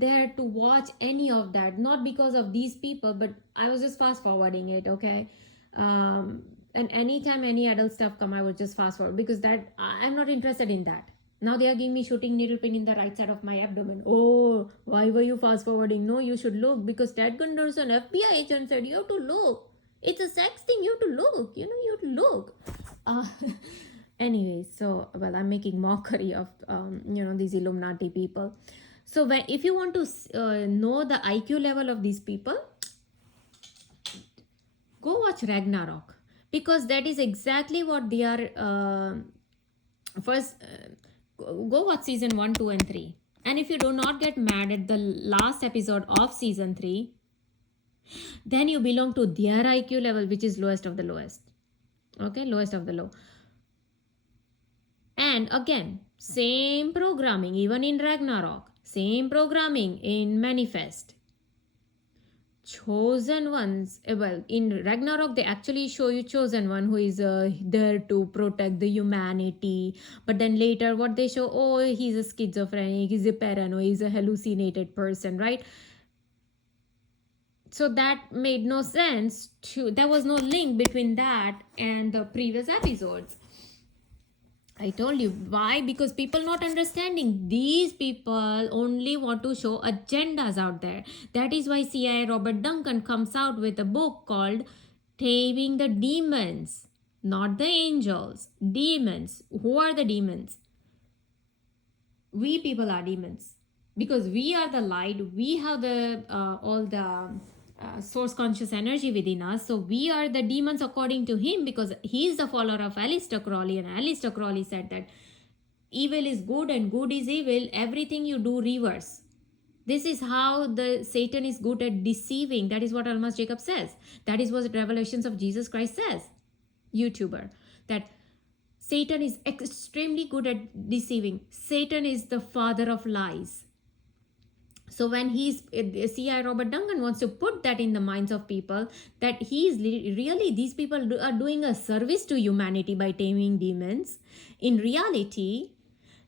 there to watch any of that, not because of these people, but I was just fast forwarding it. Okay. And anytime any adult stuff come, I would just fast forward, because that I'm not interested in that. Now they are giving me shooting needle pin in the right side of my abdomen. Oh, why were you fast forwarding? No, you should look, because Ted Gunderson, FBI agent, said you have to look. It's a sex thing. You have to look. You know, you have to look. Anyway, so well, I'm making mockery of you know, these Illuminati people. So if you want to know the IQ level of these people, go watch Ragnarok, because that is exactly what they are. First, go watch season 1, 2, and 3. And if you do not get mad at the last episode of season 3, then you belong to their IQ level, which is lowest of the lowest. Okay, lowest of the low. And again, same programming, even in Ragnarok, same programming in Manifest. Chosen ones, well, in Ragnarok, they actually show you chosen one who is there to protect the humanity. But then later, what they show, oh, he's a schizophrenic, he's a paranoid, he's a hallucinated person, right? So that made no sense. There was no link between that and the previous episodes. I told you why, because people not understanding. These people only want to show agendas out there. That is why CIA Robert Duncan comes out with a book called Taming the Demons, not the angels. Demons. Who are the demons? We people are demons, because we are the light. We have the all the source conscious energy within us. So we are the demons according to him, because he is the follower of Aleister Crowley, and Aleister Crowley said that evil is good and good is evil. Everything you do, reverse. This is how the Satan is good at deceiving. That is what Almas Jacob says. That is what Revelations of Jesus Christ says. YouTuber, that Satan is extremely good at deceiving. Satan is the father of lies. So when C.I. Robert Duncan wants to put that in the minds of people, that these people are doing a service to humanity by taming demons. In reality,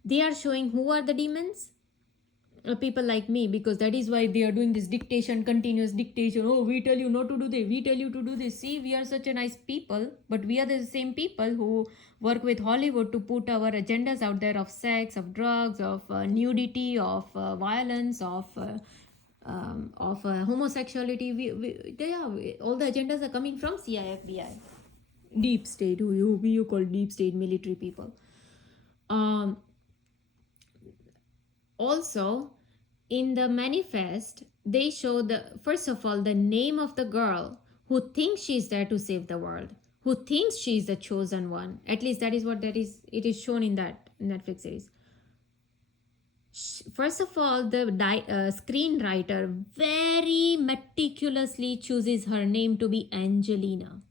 they are showing who are the demons? People like me, because that is why they are doing this dictation, continuous dictation. Oh, we tell you not to do this, we tell you to do this. See, we are such a nice people, but we are the same people who work with Hollywood to put our agendas out there of sex, of drugs, of nudity, of violence, of homosexuality. All the agendas are coming from CIA, FBI, deep state, who you call deep state military people. Also, in the manifest, they show first of all, the name of the girl who thinks she's there to save the world, who thinks she's the chosen one. At least that is what it is shown in that Netflix series. First of all, the screenwriter very meticulously chooses her name to be Angelina.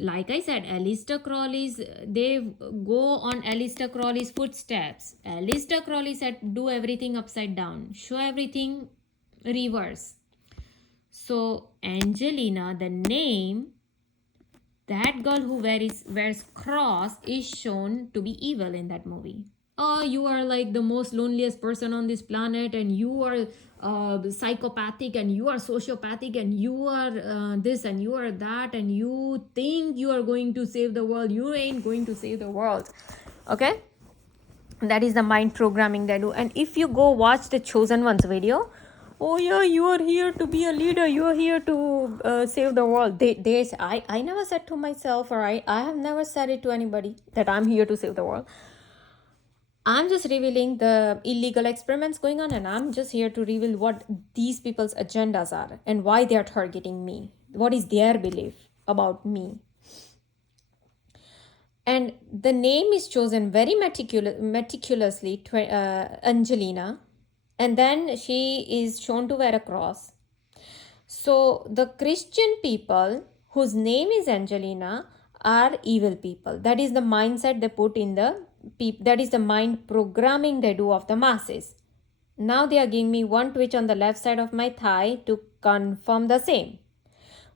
Like I said, they go on Aleister Crowley's footsteps. Aleister Crowley said, do everything upside down, show everything reverse. So Angelina, the name, that girl who wears cross, is shown to be evil in that movie. Oh, you are like the most loneliest person on this planet, and you are psychopathic, and you are sociopathic, and you are this, and you are that, and you think you are going to save the world. You ain't going to save the world. Okay, that is the mind programming they do. And if you go watch the Chosen Ones video, oh yeah, you are here to be a leader, you are here to save the world. I never said to myself, or I have never said it to anybody that I'm here to save the world. I'm just revealing the illegal experiments going on, and I'm just here to reveal what these people's agendas are and why they are targeting me. What is their belief about me? And the name is chosen very meticulously, Angelina, and then she is shown to wear a cross. So the Christian people whose name is Angelina are evil people. That is the mindset they put in the people. That is the mind programming they do of the masses. Now they are giving me one twitch on the left side of my thigh to confirm the same.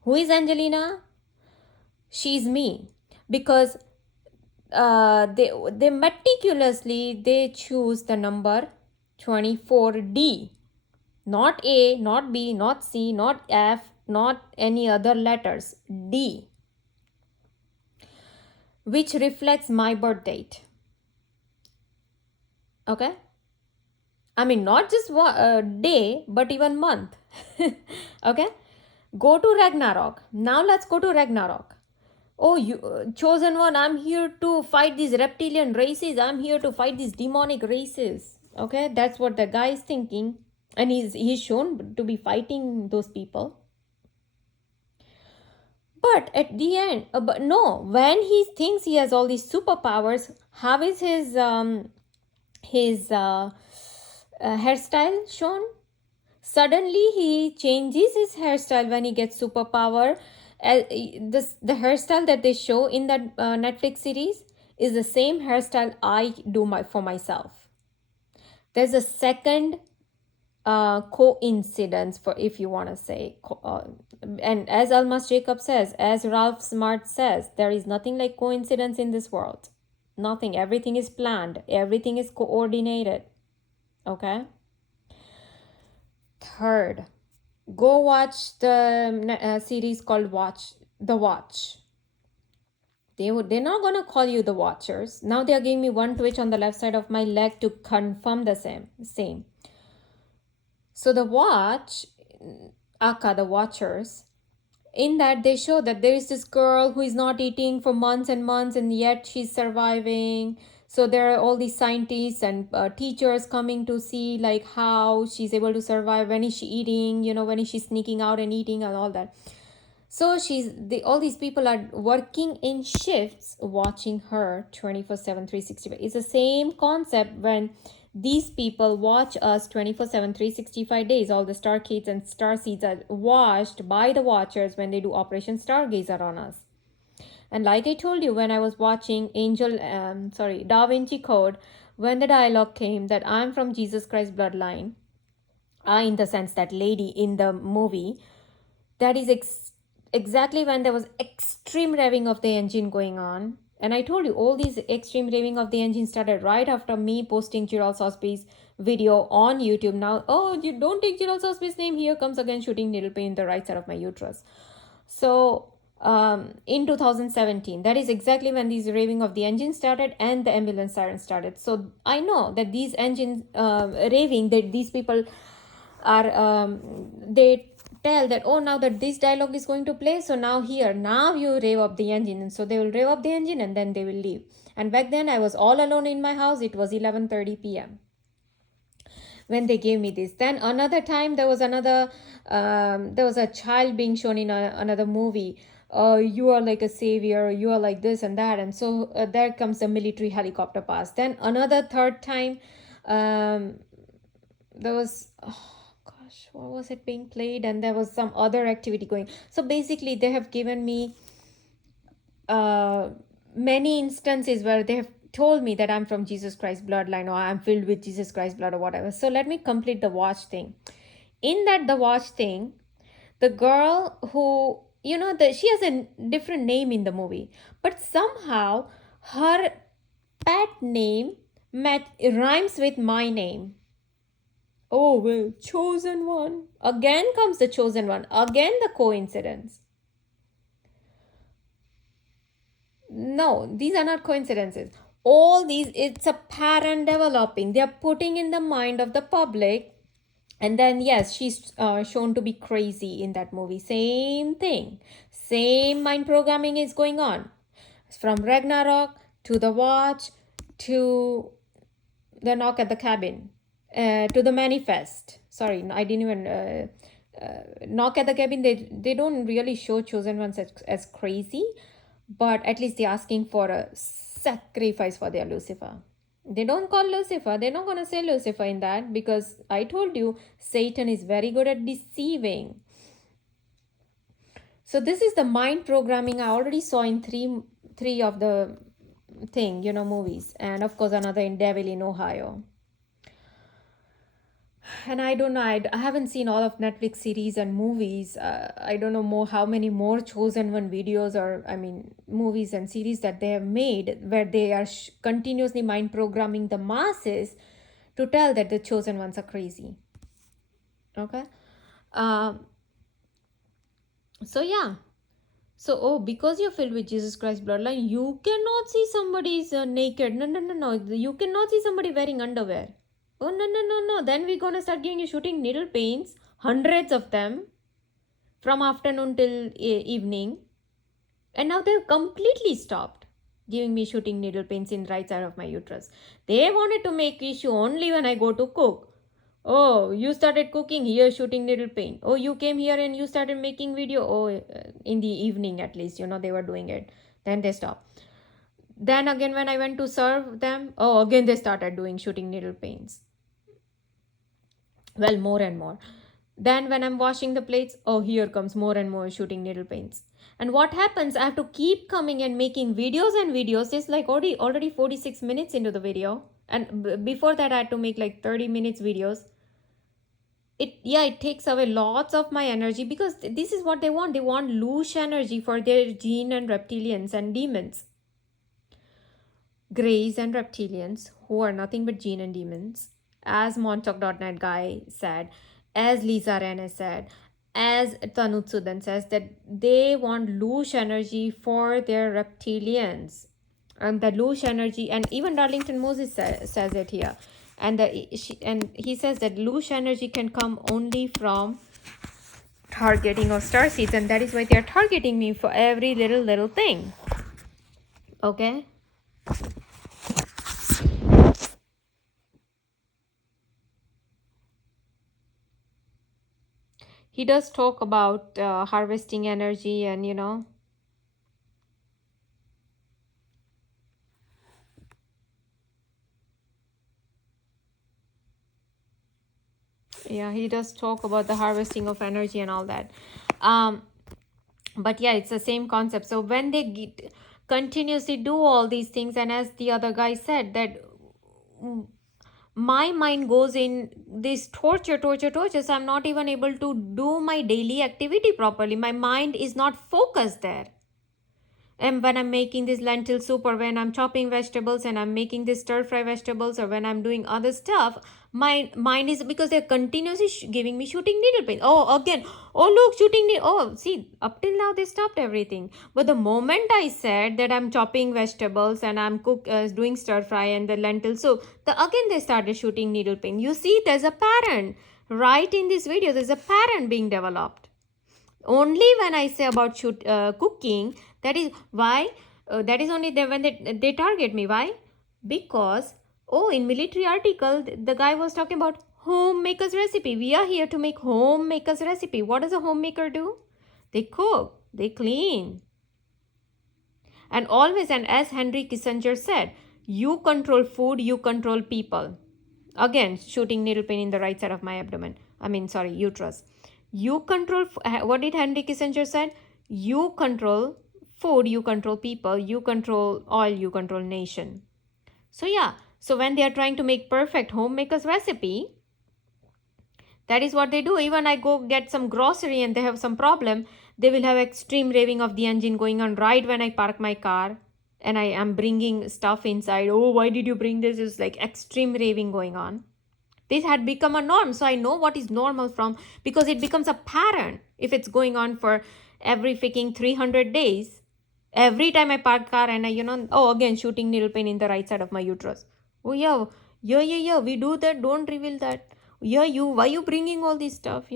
Who is Angelina? She's me, because they meticulously they choose the number 24D. Not A, not B, not C, not F, not any other letters. D, which reflects my birth date. Okay? I mean, not just day, but even month. Okay? Go to Ragnarok. Now let's go to Ragnarok. Oh, you chosen one, I'm here to fight these reptilian races. I'm here to fight these demonic races. Okay? That's what the guy is thinking. And he's shown to be fighting those people. But at the end, but no, when he thinks he has all these superpowers, how is his hairstyle shown? Suddenly he changes his hairstyle when he gets superpower. The hairstyle that they show in that Netflix series is the same hairstyle I do for myself. There's a second coincidence, for if you want to say, and as Almas Jacob says, as Ralph Smart says, there is nothing like coincidence in this world. Nothing. Everything is planned, everything is coordinated. Okay. Third, go watch the series called The Watch. They're not gonna call you the Watchers. Now they are giving me one twitch on the left side of my leg to confirm the same. So the Watch, aka the Watchers, in that they show that there is this girl who is not eating for months and months, and yet she's surviving. So there are all these scientists and teachers coming to see like how she's able to survive. When is she eating? When is she sneaking out and eating and all that? So all these people are working in shifts, watching her 24/7, 365. It's the same concept when these people watch us 24/7, 365 days. All the STARKIDS and STARSEEDs are watched by the Watchers when they do Operation Stargazer on us. And like I told you, when I was watching Da Vinci Code, when the dialogue came that I'm from Jesus Christ bloodline, in the sense that lady in the movie, that is exactly when there was extreme revving of the engine going on. And I told you, all these extreme revving of the engine started right after me posting Gerald Sosby's video on YouTube. Now, oh, you don't take Gerald Sosby's name, here comes again shooting needle pain in the right side of my uterus. So in 2017, that is exactly when these raving of the engine started and the ambulance siren started. So I know that these engines raving, that these people are they tell that, oh, now that this dialogue is going to play, so now you rev up the engine. And so they will rev up the engine and then they will leave. And back then I was all alone in my house. It was 11:30 p.m. when they gave me this. Then another time there was a child being shown in another movie. You are like a savior, you are like this and that. And so there comes the military helicopter pass. Then another third time, there was, what was it being played? And there was some other activity going. So basically they have given me many instances where they have told me that I'm from Jesus Christ bloodline, or I'm filled with Jesus Christ blood, or whatever. So let me complete the watch thing. In that the watch thing, the girl who, she has a different name in the movie, but somehow her pet name rhymes with my name. Oh, well, chosen one. Again comes the chosen one. Again the coincidence. No, these are not coincidences. All these, it's a pattern developing. They are putting in the mind of the public And then, yes, she's shown to be crazy in that movie. Same thing. Same mind programming is going on. From Ragnarok to The Watch to The Knock at the Cabin to The Manifest. Sorry, I didn't even. Knock at the Cabin, they don't really show Chosen Ones as crazy, but at least they're asking for a sacrifice for their Lucifer. They don't call Lucifer, they're not going to say Lucifer in that, because I told you Satan is very good at deceiving. So this is the mind programming I already saw in three of the movies, and of course another in Devil in Ohio. And I don't know, I haven't seen all of Netflix series and movies. I don't know how many more Chosen One videos, or movies and series that they have made where they are continuously mind programming the masses to tell that the Chosen Ones are crazy. Okay. So yeah. So, because you're filled with Jesus Christ bloodline, you cannot see somebody's naked. No. You cannot see somebody wearing underwear. Oh, no. Then we're going to start giving you shooting needle pains, hundreds of them, from afternoon till evening. And now they've completely stopped giving me shooting needle pains in right side of my uterus. They wanted to make issue only when I go to cook. Oh, you started cooking, here shooting needle pain. Oh, you came here and you started making video. Oh, in the evening at least, they were doing it. Then they stopped. Then again, when I went to serve them, oh, again they started doing shooting needle pains. Well, more and more. Then when I'm washing the plates, oh, here comes more and more shooting needle pains. And what happens, I have to keep coming and making videos and videos. It's like already 46 minutes into the video. And before that, I had to make like 30 minutes videos. It takes away lots of my energy, because this is what they want. They want loose energy for their gene and reptilians and demons. Greys and reptilians, who are nothing but gene and demons, as Montauk.net guy said, as Lisa Rene said, as Tanutsudan says, that they want loose energy for their reptilians. And the loose energy, and even Darlington Moses says it here. And he says that loose energy can come only from targeting of starseeds, and that is why they are targeting me for every little thing. Okay. He does talk about harvesting energy, and yeah, he does talk about the harvesting of energy and all that. But yeah, it's the same concept. So when they continuously do all these things, and as the other guy said, that my mind goes in this torture, so I'm not even able to do my daily activity properly. My mind is not focused there. And when I'm making this lentil soup, or when I'm chopping vegetables and I'm making this stir fry vegetables, or when I'm doing other stuff, my mind is, because they're continuously giving me shooting needle pain. Oh, again, oh look, shooting needle. Oh, see, up till now they stopped everything. But the moment I said that I'm chopping vegetables and I'm doing stir fry and the lentil soup, again they started shooting needle pain. You see, there's a pattern. Right in this video, there's a pattern being developed. Only when I say about cooking, that is why, that is only when they target me. Why? Because, in military article, the guy was talking about homemaker's recipe. We are here to make homemaker's recipe. What does a homemaker do? They cook, they clean. And always, and as Henry Kissinger said, you control food, you control people. Again, shooting needle pain in the right side of my abdomen. Uterus. You control, what did Henry Kissinger said? You control food, you control people, you control oil, you control nation. So yeah, so when they are trying to make perfect homemaker's recipe, that is what they do. Even I go get some grocery and they have some problem, they will have extreme raving of the engine going on right when I park my car and I am bringing stuff inside. Oh, why did you bring this? It's like extreme raving going on. This had become a norm. So I know what is normal from, because it becomes a pattern if it's going on for every freaking 300 days. Every time I park car and I, again, shooting needle pain in the right side of my uterus. Oh, yeah, we do that. Don't reveal that. Yeah, why you bringing all this stuff,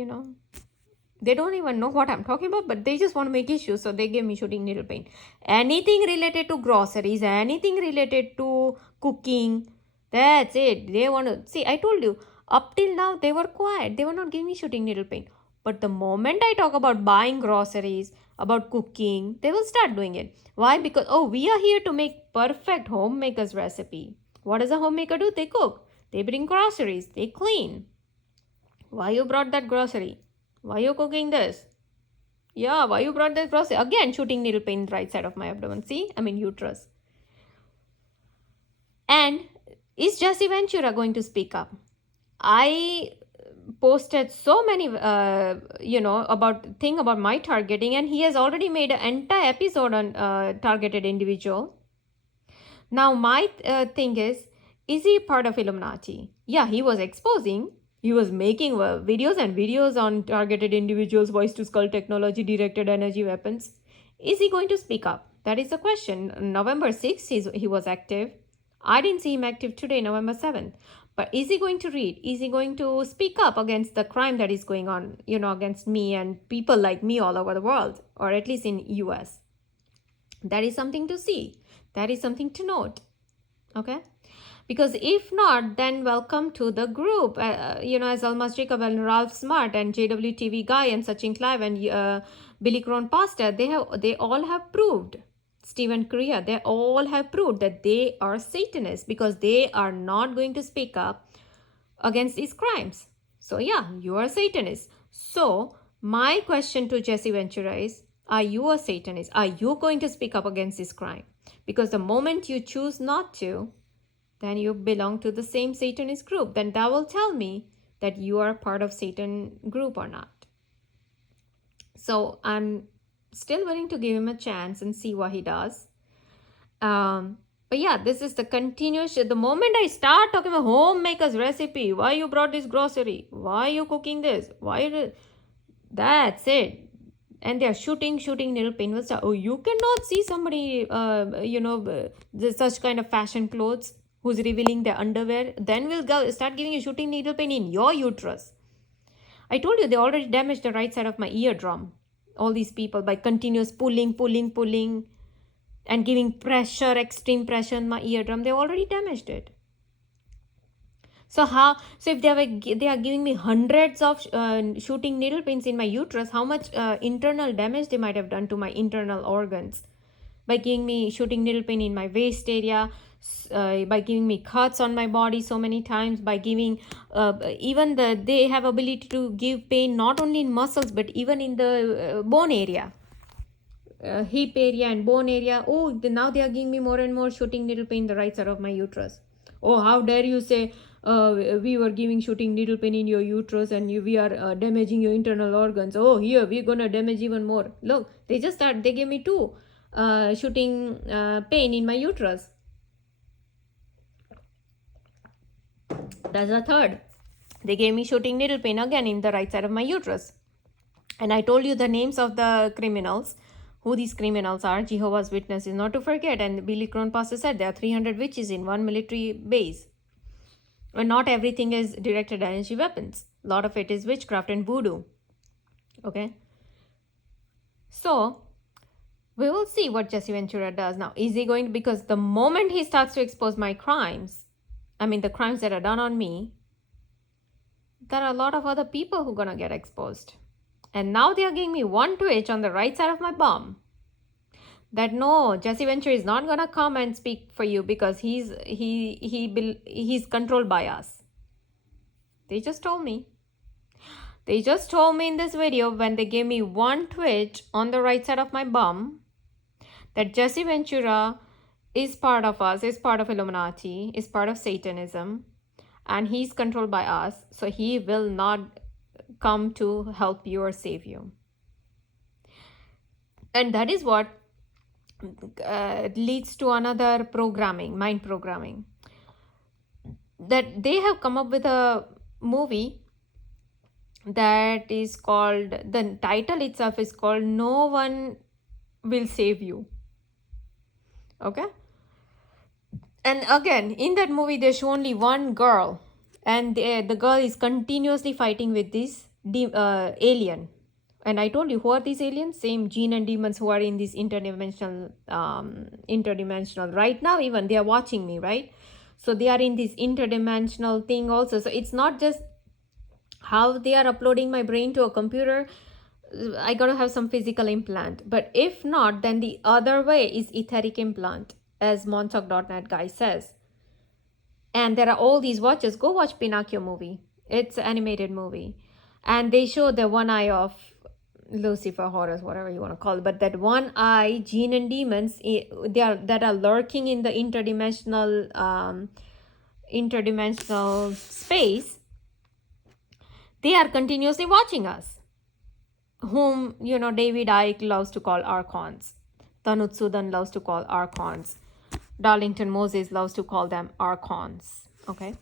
They don't even know what I'm talking about, but they just want to make issues. So they gave me shooting needle pain. Anything related to groceries, anything related to cooking, that's it. They want to see. I told you, up till now, they were quiet. They were not giving me shooting needle pain. But the moment I talk about buying groceries, about cooking, they will start doing it. Why? Because, oh, we are here to make perfect homemaker's recipe. What does a homemaker do? They cook. They bring groceries. They clean. Why you brought that grocery? Why you cooking this? Yeah, why you brought that grocery? Again, shooting needle pain right side of my abdomen. See? I mean uterus. And is Jesse Ventura going to speak up? I posted so many, about my targeting, and he has already made an entire episode on targeted individual. Now, my thing is he part of Illuminati? Yeah, he was exposing. He was making videos and videos on targeted individuals, voice to skull technology, directed energy weapons. Is he going to speak up? That is the question. November 6th, he was active. I didn't see him active today, November 7th. But is he going to read? Is he going to speak up against the crime that is going on, against me and people like me all over the world, or at least in US? That is something to see. That is something to note. Okay? Because if not, then welcome to the group. As Almas Jacob and Ralph Smart and JWTV Guy and Sachin Clive and Billy Crone Pastor, they all have proved, Stephen Korea, they all have proved that they are Satanists because they are not going to speak up against these crimes. So yeah, you are Satanist. So my question to Jesse Ventura is, are you a Satanist? Are you going to speak up against this crime? Because the moment you choose not to, then you belong to the same Satanist group. Then that will tell me that you are part of Satan group or not. So I'm still willing to give him a chance and see what he does. But yeah, this is the continuous. The moment I start talking about homemaker's recipe, why you brought this grocery, why you cooking this, that's it. And they're shooting needle pain will start. Oh, you cannot see somebody, such kind of fashion clothes who's revealing their underwear. Then we'll start giving you shooting needle pain in your uterus. I told you they already damaged the right side of my eardrum. All these people by continuous pulling, and giving pressure, extreme pressure in my eardrum. They already damaged it. So if they are giving me hundreds of shooting needle pains in my uterus, how much internal damage they might have done to my internal organs by giving me shooting needle pain in my waist area, by giving me cuts on my body so many times, by giving they have ability to give pain not only in muscles but even in the bone area, hip area and bone area. Oh, now they are giving me more and more shooting needle pain in the right side of my uterus. Oh, how dare you say we were giving shooting needle pain in your uterus and we are damaging your internal organs. Oh, here we're gonna damage even more. Look, they gave me two shooting pain in my uterus. That's the third. They gave me shooting needle pain again in the right side of my uterus. And I told you the names of the criminals, who these criminals are, Jehovah's Witnesses, not to forget. And Billy Crone Pastor said there are 300 witches in one military base. And not everything is directed energy weapons. A lot of it is witchcraft and voodoo. Okay. So we will see what Jesse Ventura does now. Is he going to, because the moment he starts to expose my crimes, the crimes that are done on me, there are a lot of other people who are going to get exposed. And now they are giving me one twitch on the right side of my bum. That no, Jesse Ventura is not going to come and speak for you because he's controlled by us. They just told me. They just told me in this video when they gave me one twitch on the right side of my bum that Jesse Ventura is part of us, is part of Illuminati, is part of Satanism, and he's controlled by us. So he will not come to help you or save you. And that is what leads to another programming, mind programming. That they have come up with a movie that is called, the title itself is called No One Will Save You. Okay? And again, in that movie, they show only one girl And the girl is continuously fighting with this alien. And I told you, who are these aliens? Same jinn and demons who are in this interdimensional right now. Even they are watching me, right? So they are in this interdimensional thing also. So it's not just how they are uploading my brain to a computer. I gotta have some physical implant. But if not, then the other way is etheric implant, as montauk.net guy says. And there are all these watches. Go watch Pinocchio movie. It's an animated movie. And they show the one eye of Lucifer, Horus, whatever you want to call it. But that one eye, jinn and demons, that are lurking in the interdimensional space, they are continuously watching us. Whom, David Icke loves to call archons. Tanut Sudan loves to call archons. Darlington Moses loves to call them archons. Okay,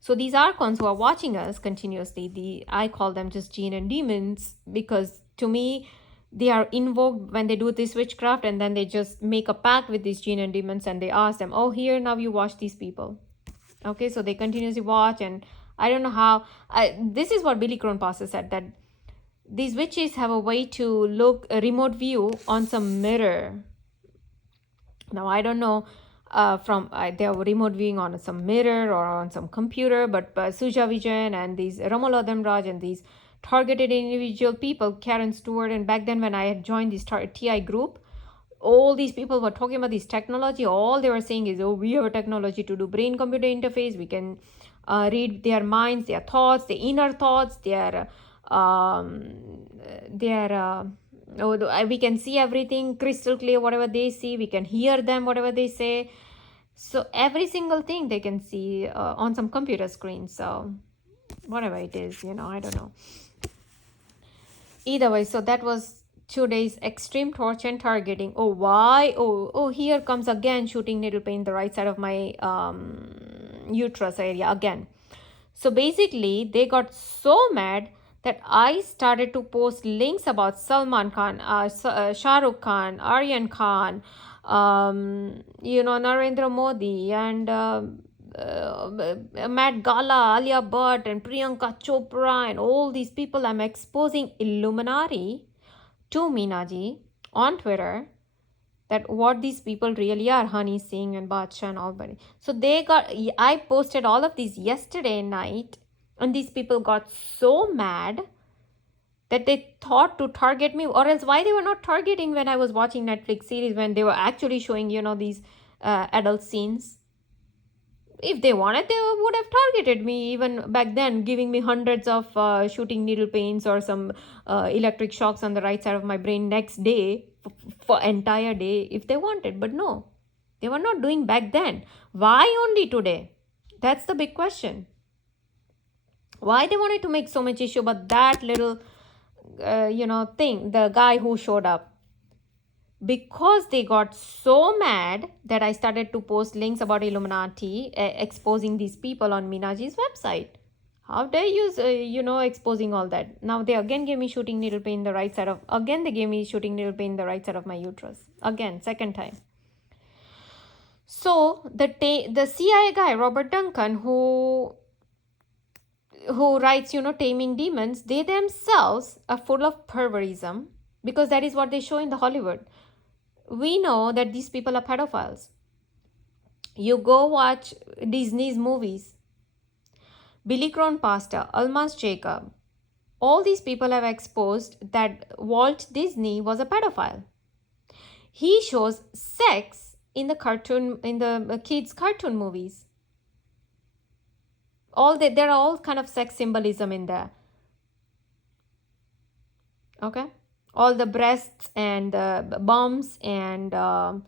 so these archons who are watching us continuously, I call them just jinn and demons, because to me they are invoked when they do this witchcraft, and then they just make a pact with these jinn and demons, and they ask them, oh, here, now you watch these people. Okay, so they continuously watch. And I don't know how. This is what Billy Crone Pastor said, that these witches have a way to look a remote view on some mirror. Now I don't know they are remote viewing on some mirror or on some computer, but Suja Vijayan and these Ramola Dhamraj and these targeted individual people, Karen Stewart, and back then when I had joined this TI group, all these people were talking about this technology. All they were saying is, oh, we have a technology to do brain-computer interface. We can read their minds, their thoughts, their inner thoughts, we can see everything crystal clear, whatever they see. We can hear them, whatever they say. So every single thing they can see on some computer screen. So whatever it is, I don't know. Either way, so that was 2 days extreme torture and targeting. Oh, why? Oh, here comes again shooting needle pain in the right side of my uterus area again. So basically, they got so mad that I started to post links about Salman Khan, Shah Rukh Khan, Aryan Khan, Narendra Modi, and Matt Gala, Alia Bhatt, and Priyanka Chopra, and all these people. I'm exposing Illuminati to Minaji on Twitter, that what these people really are, Honey Singh and Bacha and all. So I posted all of these yesterday night, and these people got so mad that they thought to target me, or else why they were not targeting when I was watching Netflix series, when they were actually showing, these adult scenes. If they wanted, they would have targeted me even back then, giving me hundreds of shooting needle pains or some electric shocks on the right side of my brain next day for entire day if they wanted. But no, they were not doing back then. Why only today? That's the big question. Why they wanted to make so much issue about that little thing, the guy who showed up? Because they got so mad that I started to post links about Illuminati, exposing these people on Minaji's website. How dare you, exposing all that? Now they again gave me shooting needle pain in the right side of, they gave me shooting needle pain in the right side of my uterus. Again, second time. So the CIA guy, Robert Duncan, who writes, Taming Demons, they themselves are full of perverism, because that is what they show in the Hollywood. We know that these people are pedophiles. You go watch Disney's movies. Billy Crone Pastor, Almas Jacob, all these people have exposed that Walt Disney was a pedophile. He shows sex in the kids' cartoon movies. There are all kind of sex symbolism in there. Okay? All the breasts and the bums and the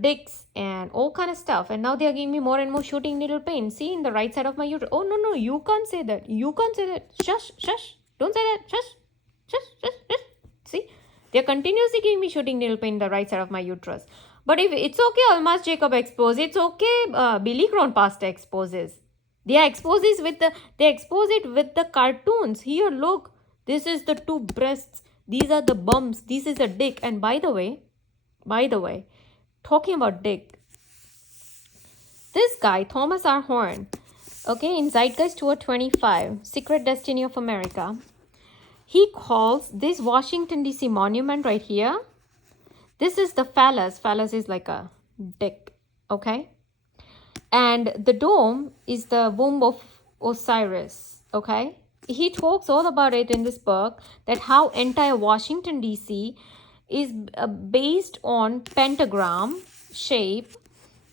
dicks and all kind of stuff. And now they are giving me more and more shooting needle pain. See, in the right side of my uterus. Oh, no, you can't say that. You can't say that. Shush. Don't say that. Shush. See, they are continuously giving me shooting needle pain in the right side of my uterus. But if it's okay, Almas Jacob expose. It's okay, Billy Crone Pastor exposes. They expose it with the cartoons. Here, look. This is the two breasts. These are the bums. This is a dick. And by the way, talking about dick, this guy, Thomas R. Horn, Okay, in Zeitgeist Tour 25, Secret Destiny of America, he calls this Washington DC monument right here, this is the phallus. Phallus is like a dick, okay? And the dome is the womb of Osiris, okay? He talks all about it in this book, that how entire Washington DC is based on pentagram shape.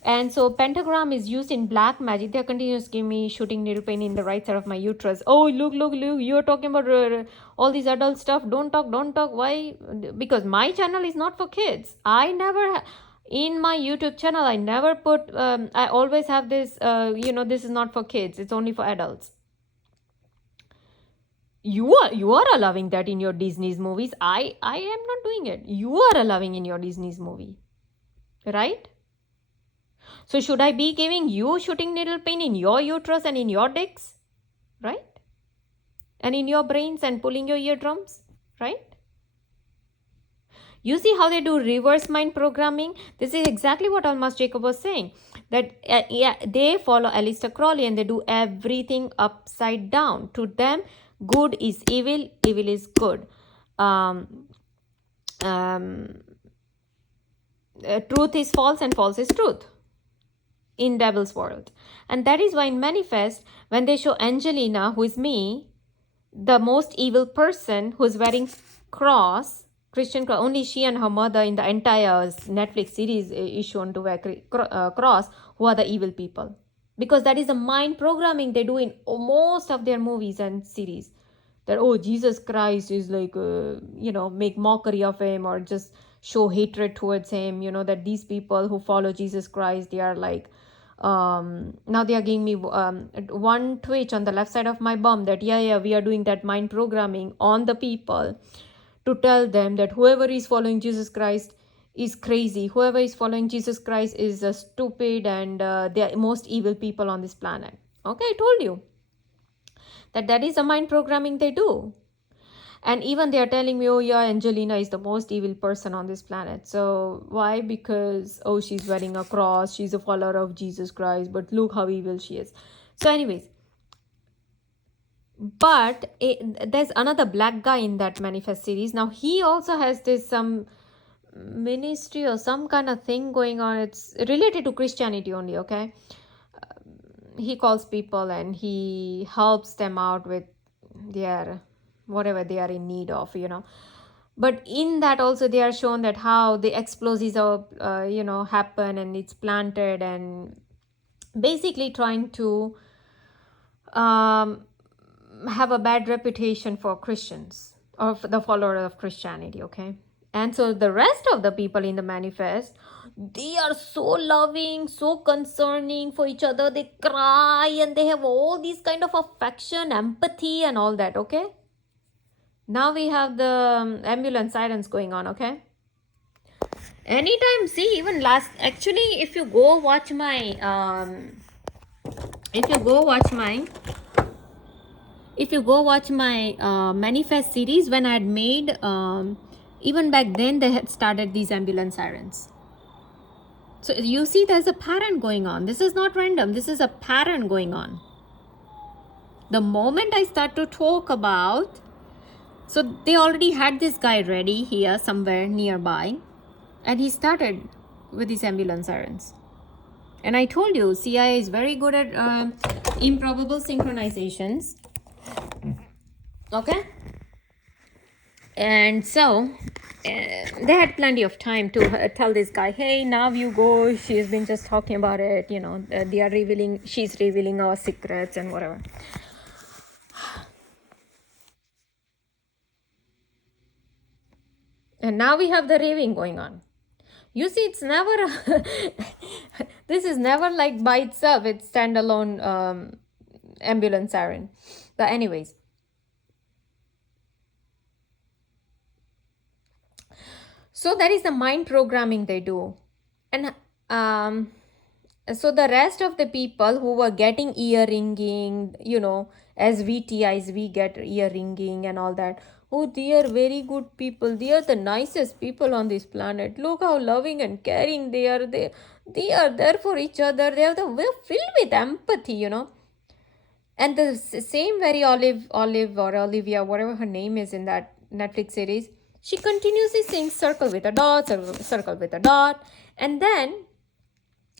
And so pentagram is used in black magic. They're continuously giving me shooting needle pain in the right side of my uterus. Oh, look, you're talking about all these adult stuff. Don't talk. Why? Because my channel is not for kids. I never in my YouTube channel, I never put, I always have this, this is not for kids. It's only for adults. You are allowing that in your Disney's movies. I am not doing it. You are allowing in your Disney's movie, right? So should I be giving you shooting needle pain in your uterus and in your dicks, right? And in your brains and pulling your eardrums, right? You see how they do reverse mind programming? This is exactly what Almas Jacob was saying. That they follow ALLISTER CROWLEY and they do everything upside down. To them, good is evil, evil is good. Truth is false and false is truth in Devil's World. And that is why in Manifest, when they show Angelina, who is me, the most evil person who is wearing cross, Christian cross, only she and her mother in the entire Netflix series is shown to wear cross, who are the evil people. Because that is the mind programming they do in most of their movies and series. That, oh, Jesus Christ is like, make mockery of him or just show hatred towards him. That these people who follow Jesus Christ, they are like, now they are giving me one twitch on the left side of my bum that we are doing that mind programming on the people to tell them that whoever is following Jesus Christ is crazy, whoever is following Jesus Christ is stupid, and they are most evil people on this planet. Okay, I told you that is the mind programming they do. And even they are telling me, oh yeah, Angelina is the most evil person on this planet. So why? Because, oh, she's wearing a cross, she's a follower of Jesus Christ, but look how evil she is. So anyways, but there's another black guy in that Manifest series. Now he also has this some ministry or some kind of thing going on. It's related to Christianity only, okay? He calls people and he helps them out with their whatever they are in need of, but in that also they are shown that how the explosives happen and it's planted and basically trying to have a bad reputation for Christians or for the follower of Christianity, okay? And so the rest of the people in the Manifest, they are so loving, so concerning for each other. They cry and they have all these kind of affection, empathy and all that, okay? Now we have the ambulance sirens going on, okay? Anytime, see, even actually, if you go watch my, Manifest series, when I had made, even back then they had started these ambulance sirens. So you see there's a pattern going on. This is not random. This is a pattern going on. The moment I start to talk about, so they already had this guy ready here somewhere nearby, and he started with these ambulance sirens. And I told you, CIA is very good at improbable synchronizations. Okay? And so they had plenty of time to tell this guy, hey, now you go. She's been just talking about it. She's revealing our secrets and whatever. And now we have the raving going on. You see, it's never, this is never like by itself, it's standalone ambulance siren. But anyways. So that is the mind programming they do. And so the rest of the people who were getting ear-ringing, as we get ear-ringing and all that, oh, they are very good people. They are the nicest people on this planet. Look how loving and caring they are. They are there for each other. We're filled with empathy, And the same very Olive or Olivia, whatever her name is in that Netflix series, she continuously sings circle with a dot, circle with a dot. And then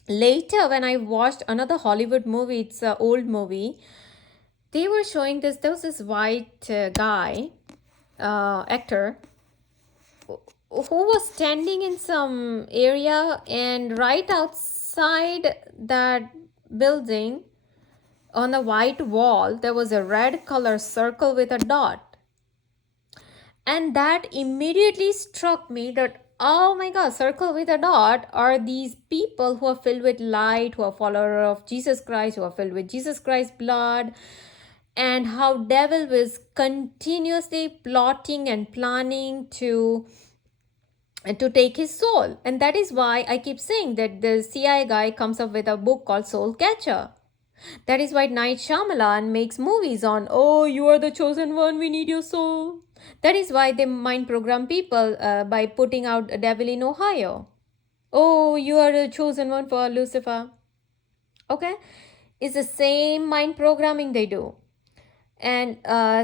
later, when I watched another Hollywood movie, it's an old movie, they were showing this. There was this white guy, actor, who was standing in some area, and right outside that building, on the white wall, there was a red color circle with a dot. And that immediately struck me that, oh my God, circle with a dot are these people who are filled with light, who are followers of Jesus Christ, who are filled with Jesus Christ's blood, and how devil was continuously plotting and planning to take his soul. And that is why I keep saying that the CI guy comes up with a book called Soul Catcher. That is why Night Shyamalan makes movies on, oh, you are the chosen one, we need your soul. That is why they mind program people by putting out a Devil in Ohio. Oh, you are the chosen one for Lucifer. Okay? It's the same mind programming they do. And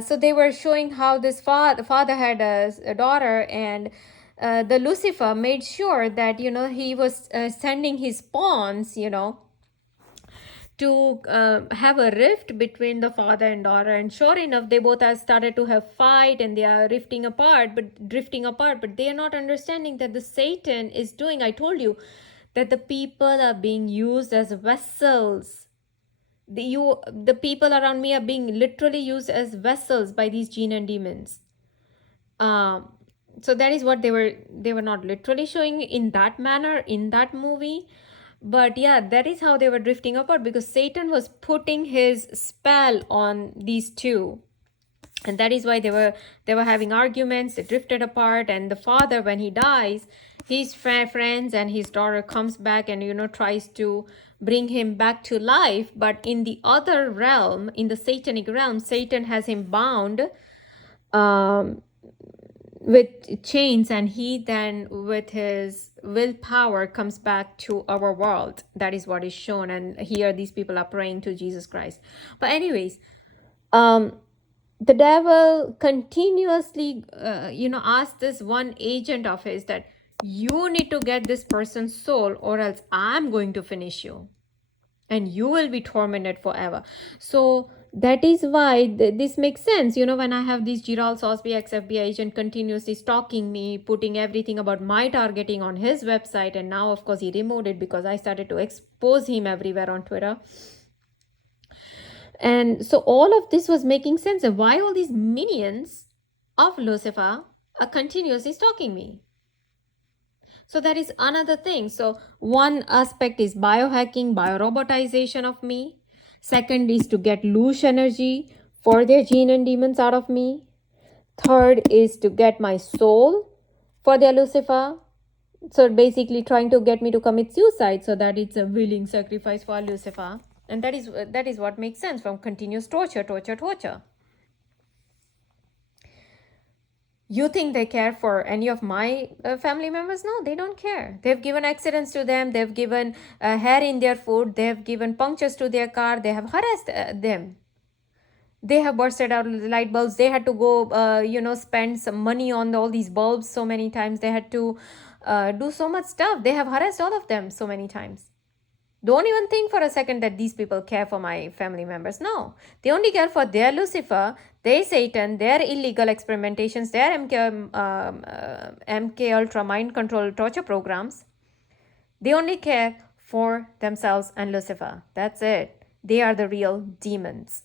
so they were showing how this father had a daughter, and the Lucifer made sure that, he was sending his pawns, to have a rift between the father and daughter. And sure enough, they both have started to have fight, and they are drifting apart, but they are not understanding that the Satan is doing, I told you, that the people are being used as vessels. The people around me are being literally used as vessels by these jinn and demons. So that is what they were not literally showing in that manner in that movie, but yeah, that is how they were drifting apart, because Satan was putting his spell on these two. And that is why they were having arguments. They drifted apart, and the father, when he dies, his friends and his daughter comes back and tries to bring him back to life. But in the other realm, in the satanic realm, Satan has him bound with chains, and he then with his willpower comes back to our world. That is what is shown. And here these people are praying to Jesus Christ. But anyways, the devil continuously asked this one agent of his that you need to get this person's soul, or else I'm going to finish you and you will be tormented forever. So that is why this makes sense. When I have this Gerald Sosby ex-FBI agent continuously stalking me, putting everything about my targeting on his website, and now of course he removed it because I started to expose him everywhere on Twitter. And so all of this was making sense of why all these minions of Lucifer are continuously stalking me. So that is another thing. So one aspect is biohacking, biorobotization of me. Second is to get loose energy for their jinn and demons out of me. Third is to get my soul for their Lucifer. So basically trying to get me to commit suicide so that it's a willing sacrifice for Lucifer. And that is what makes sense from continuous torture. You think they care for any of my family members? No, they don't care. They've given accidents to them. They've given hair in their food. They have given punctures to their car. They have harassed them. They have bursted out light bulbs. They had to go, spend some money on all these bulbs so many times. They had to do so much stuff. They have harassed all of them so many times. Don't even think for a second that these people care for my family members. No, they only care for their Lucifer, their Satan, their illegal experimentations, their MK Ultra mind control torture programs. They only care for themselves and Lucifer. That's it. They are the real demons.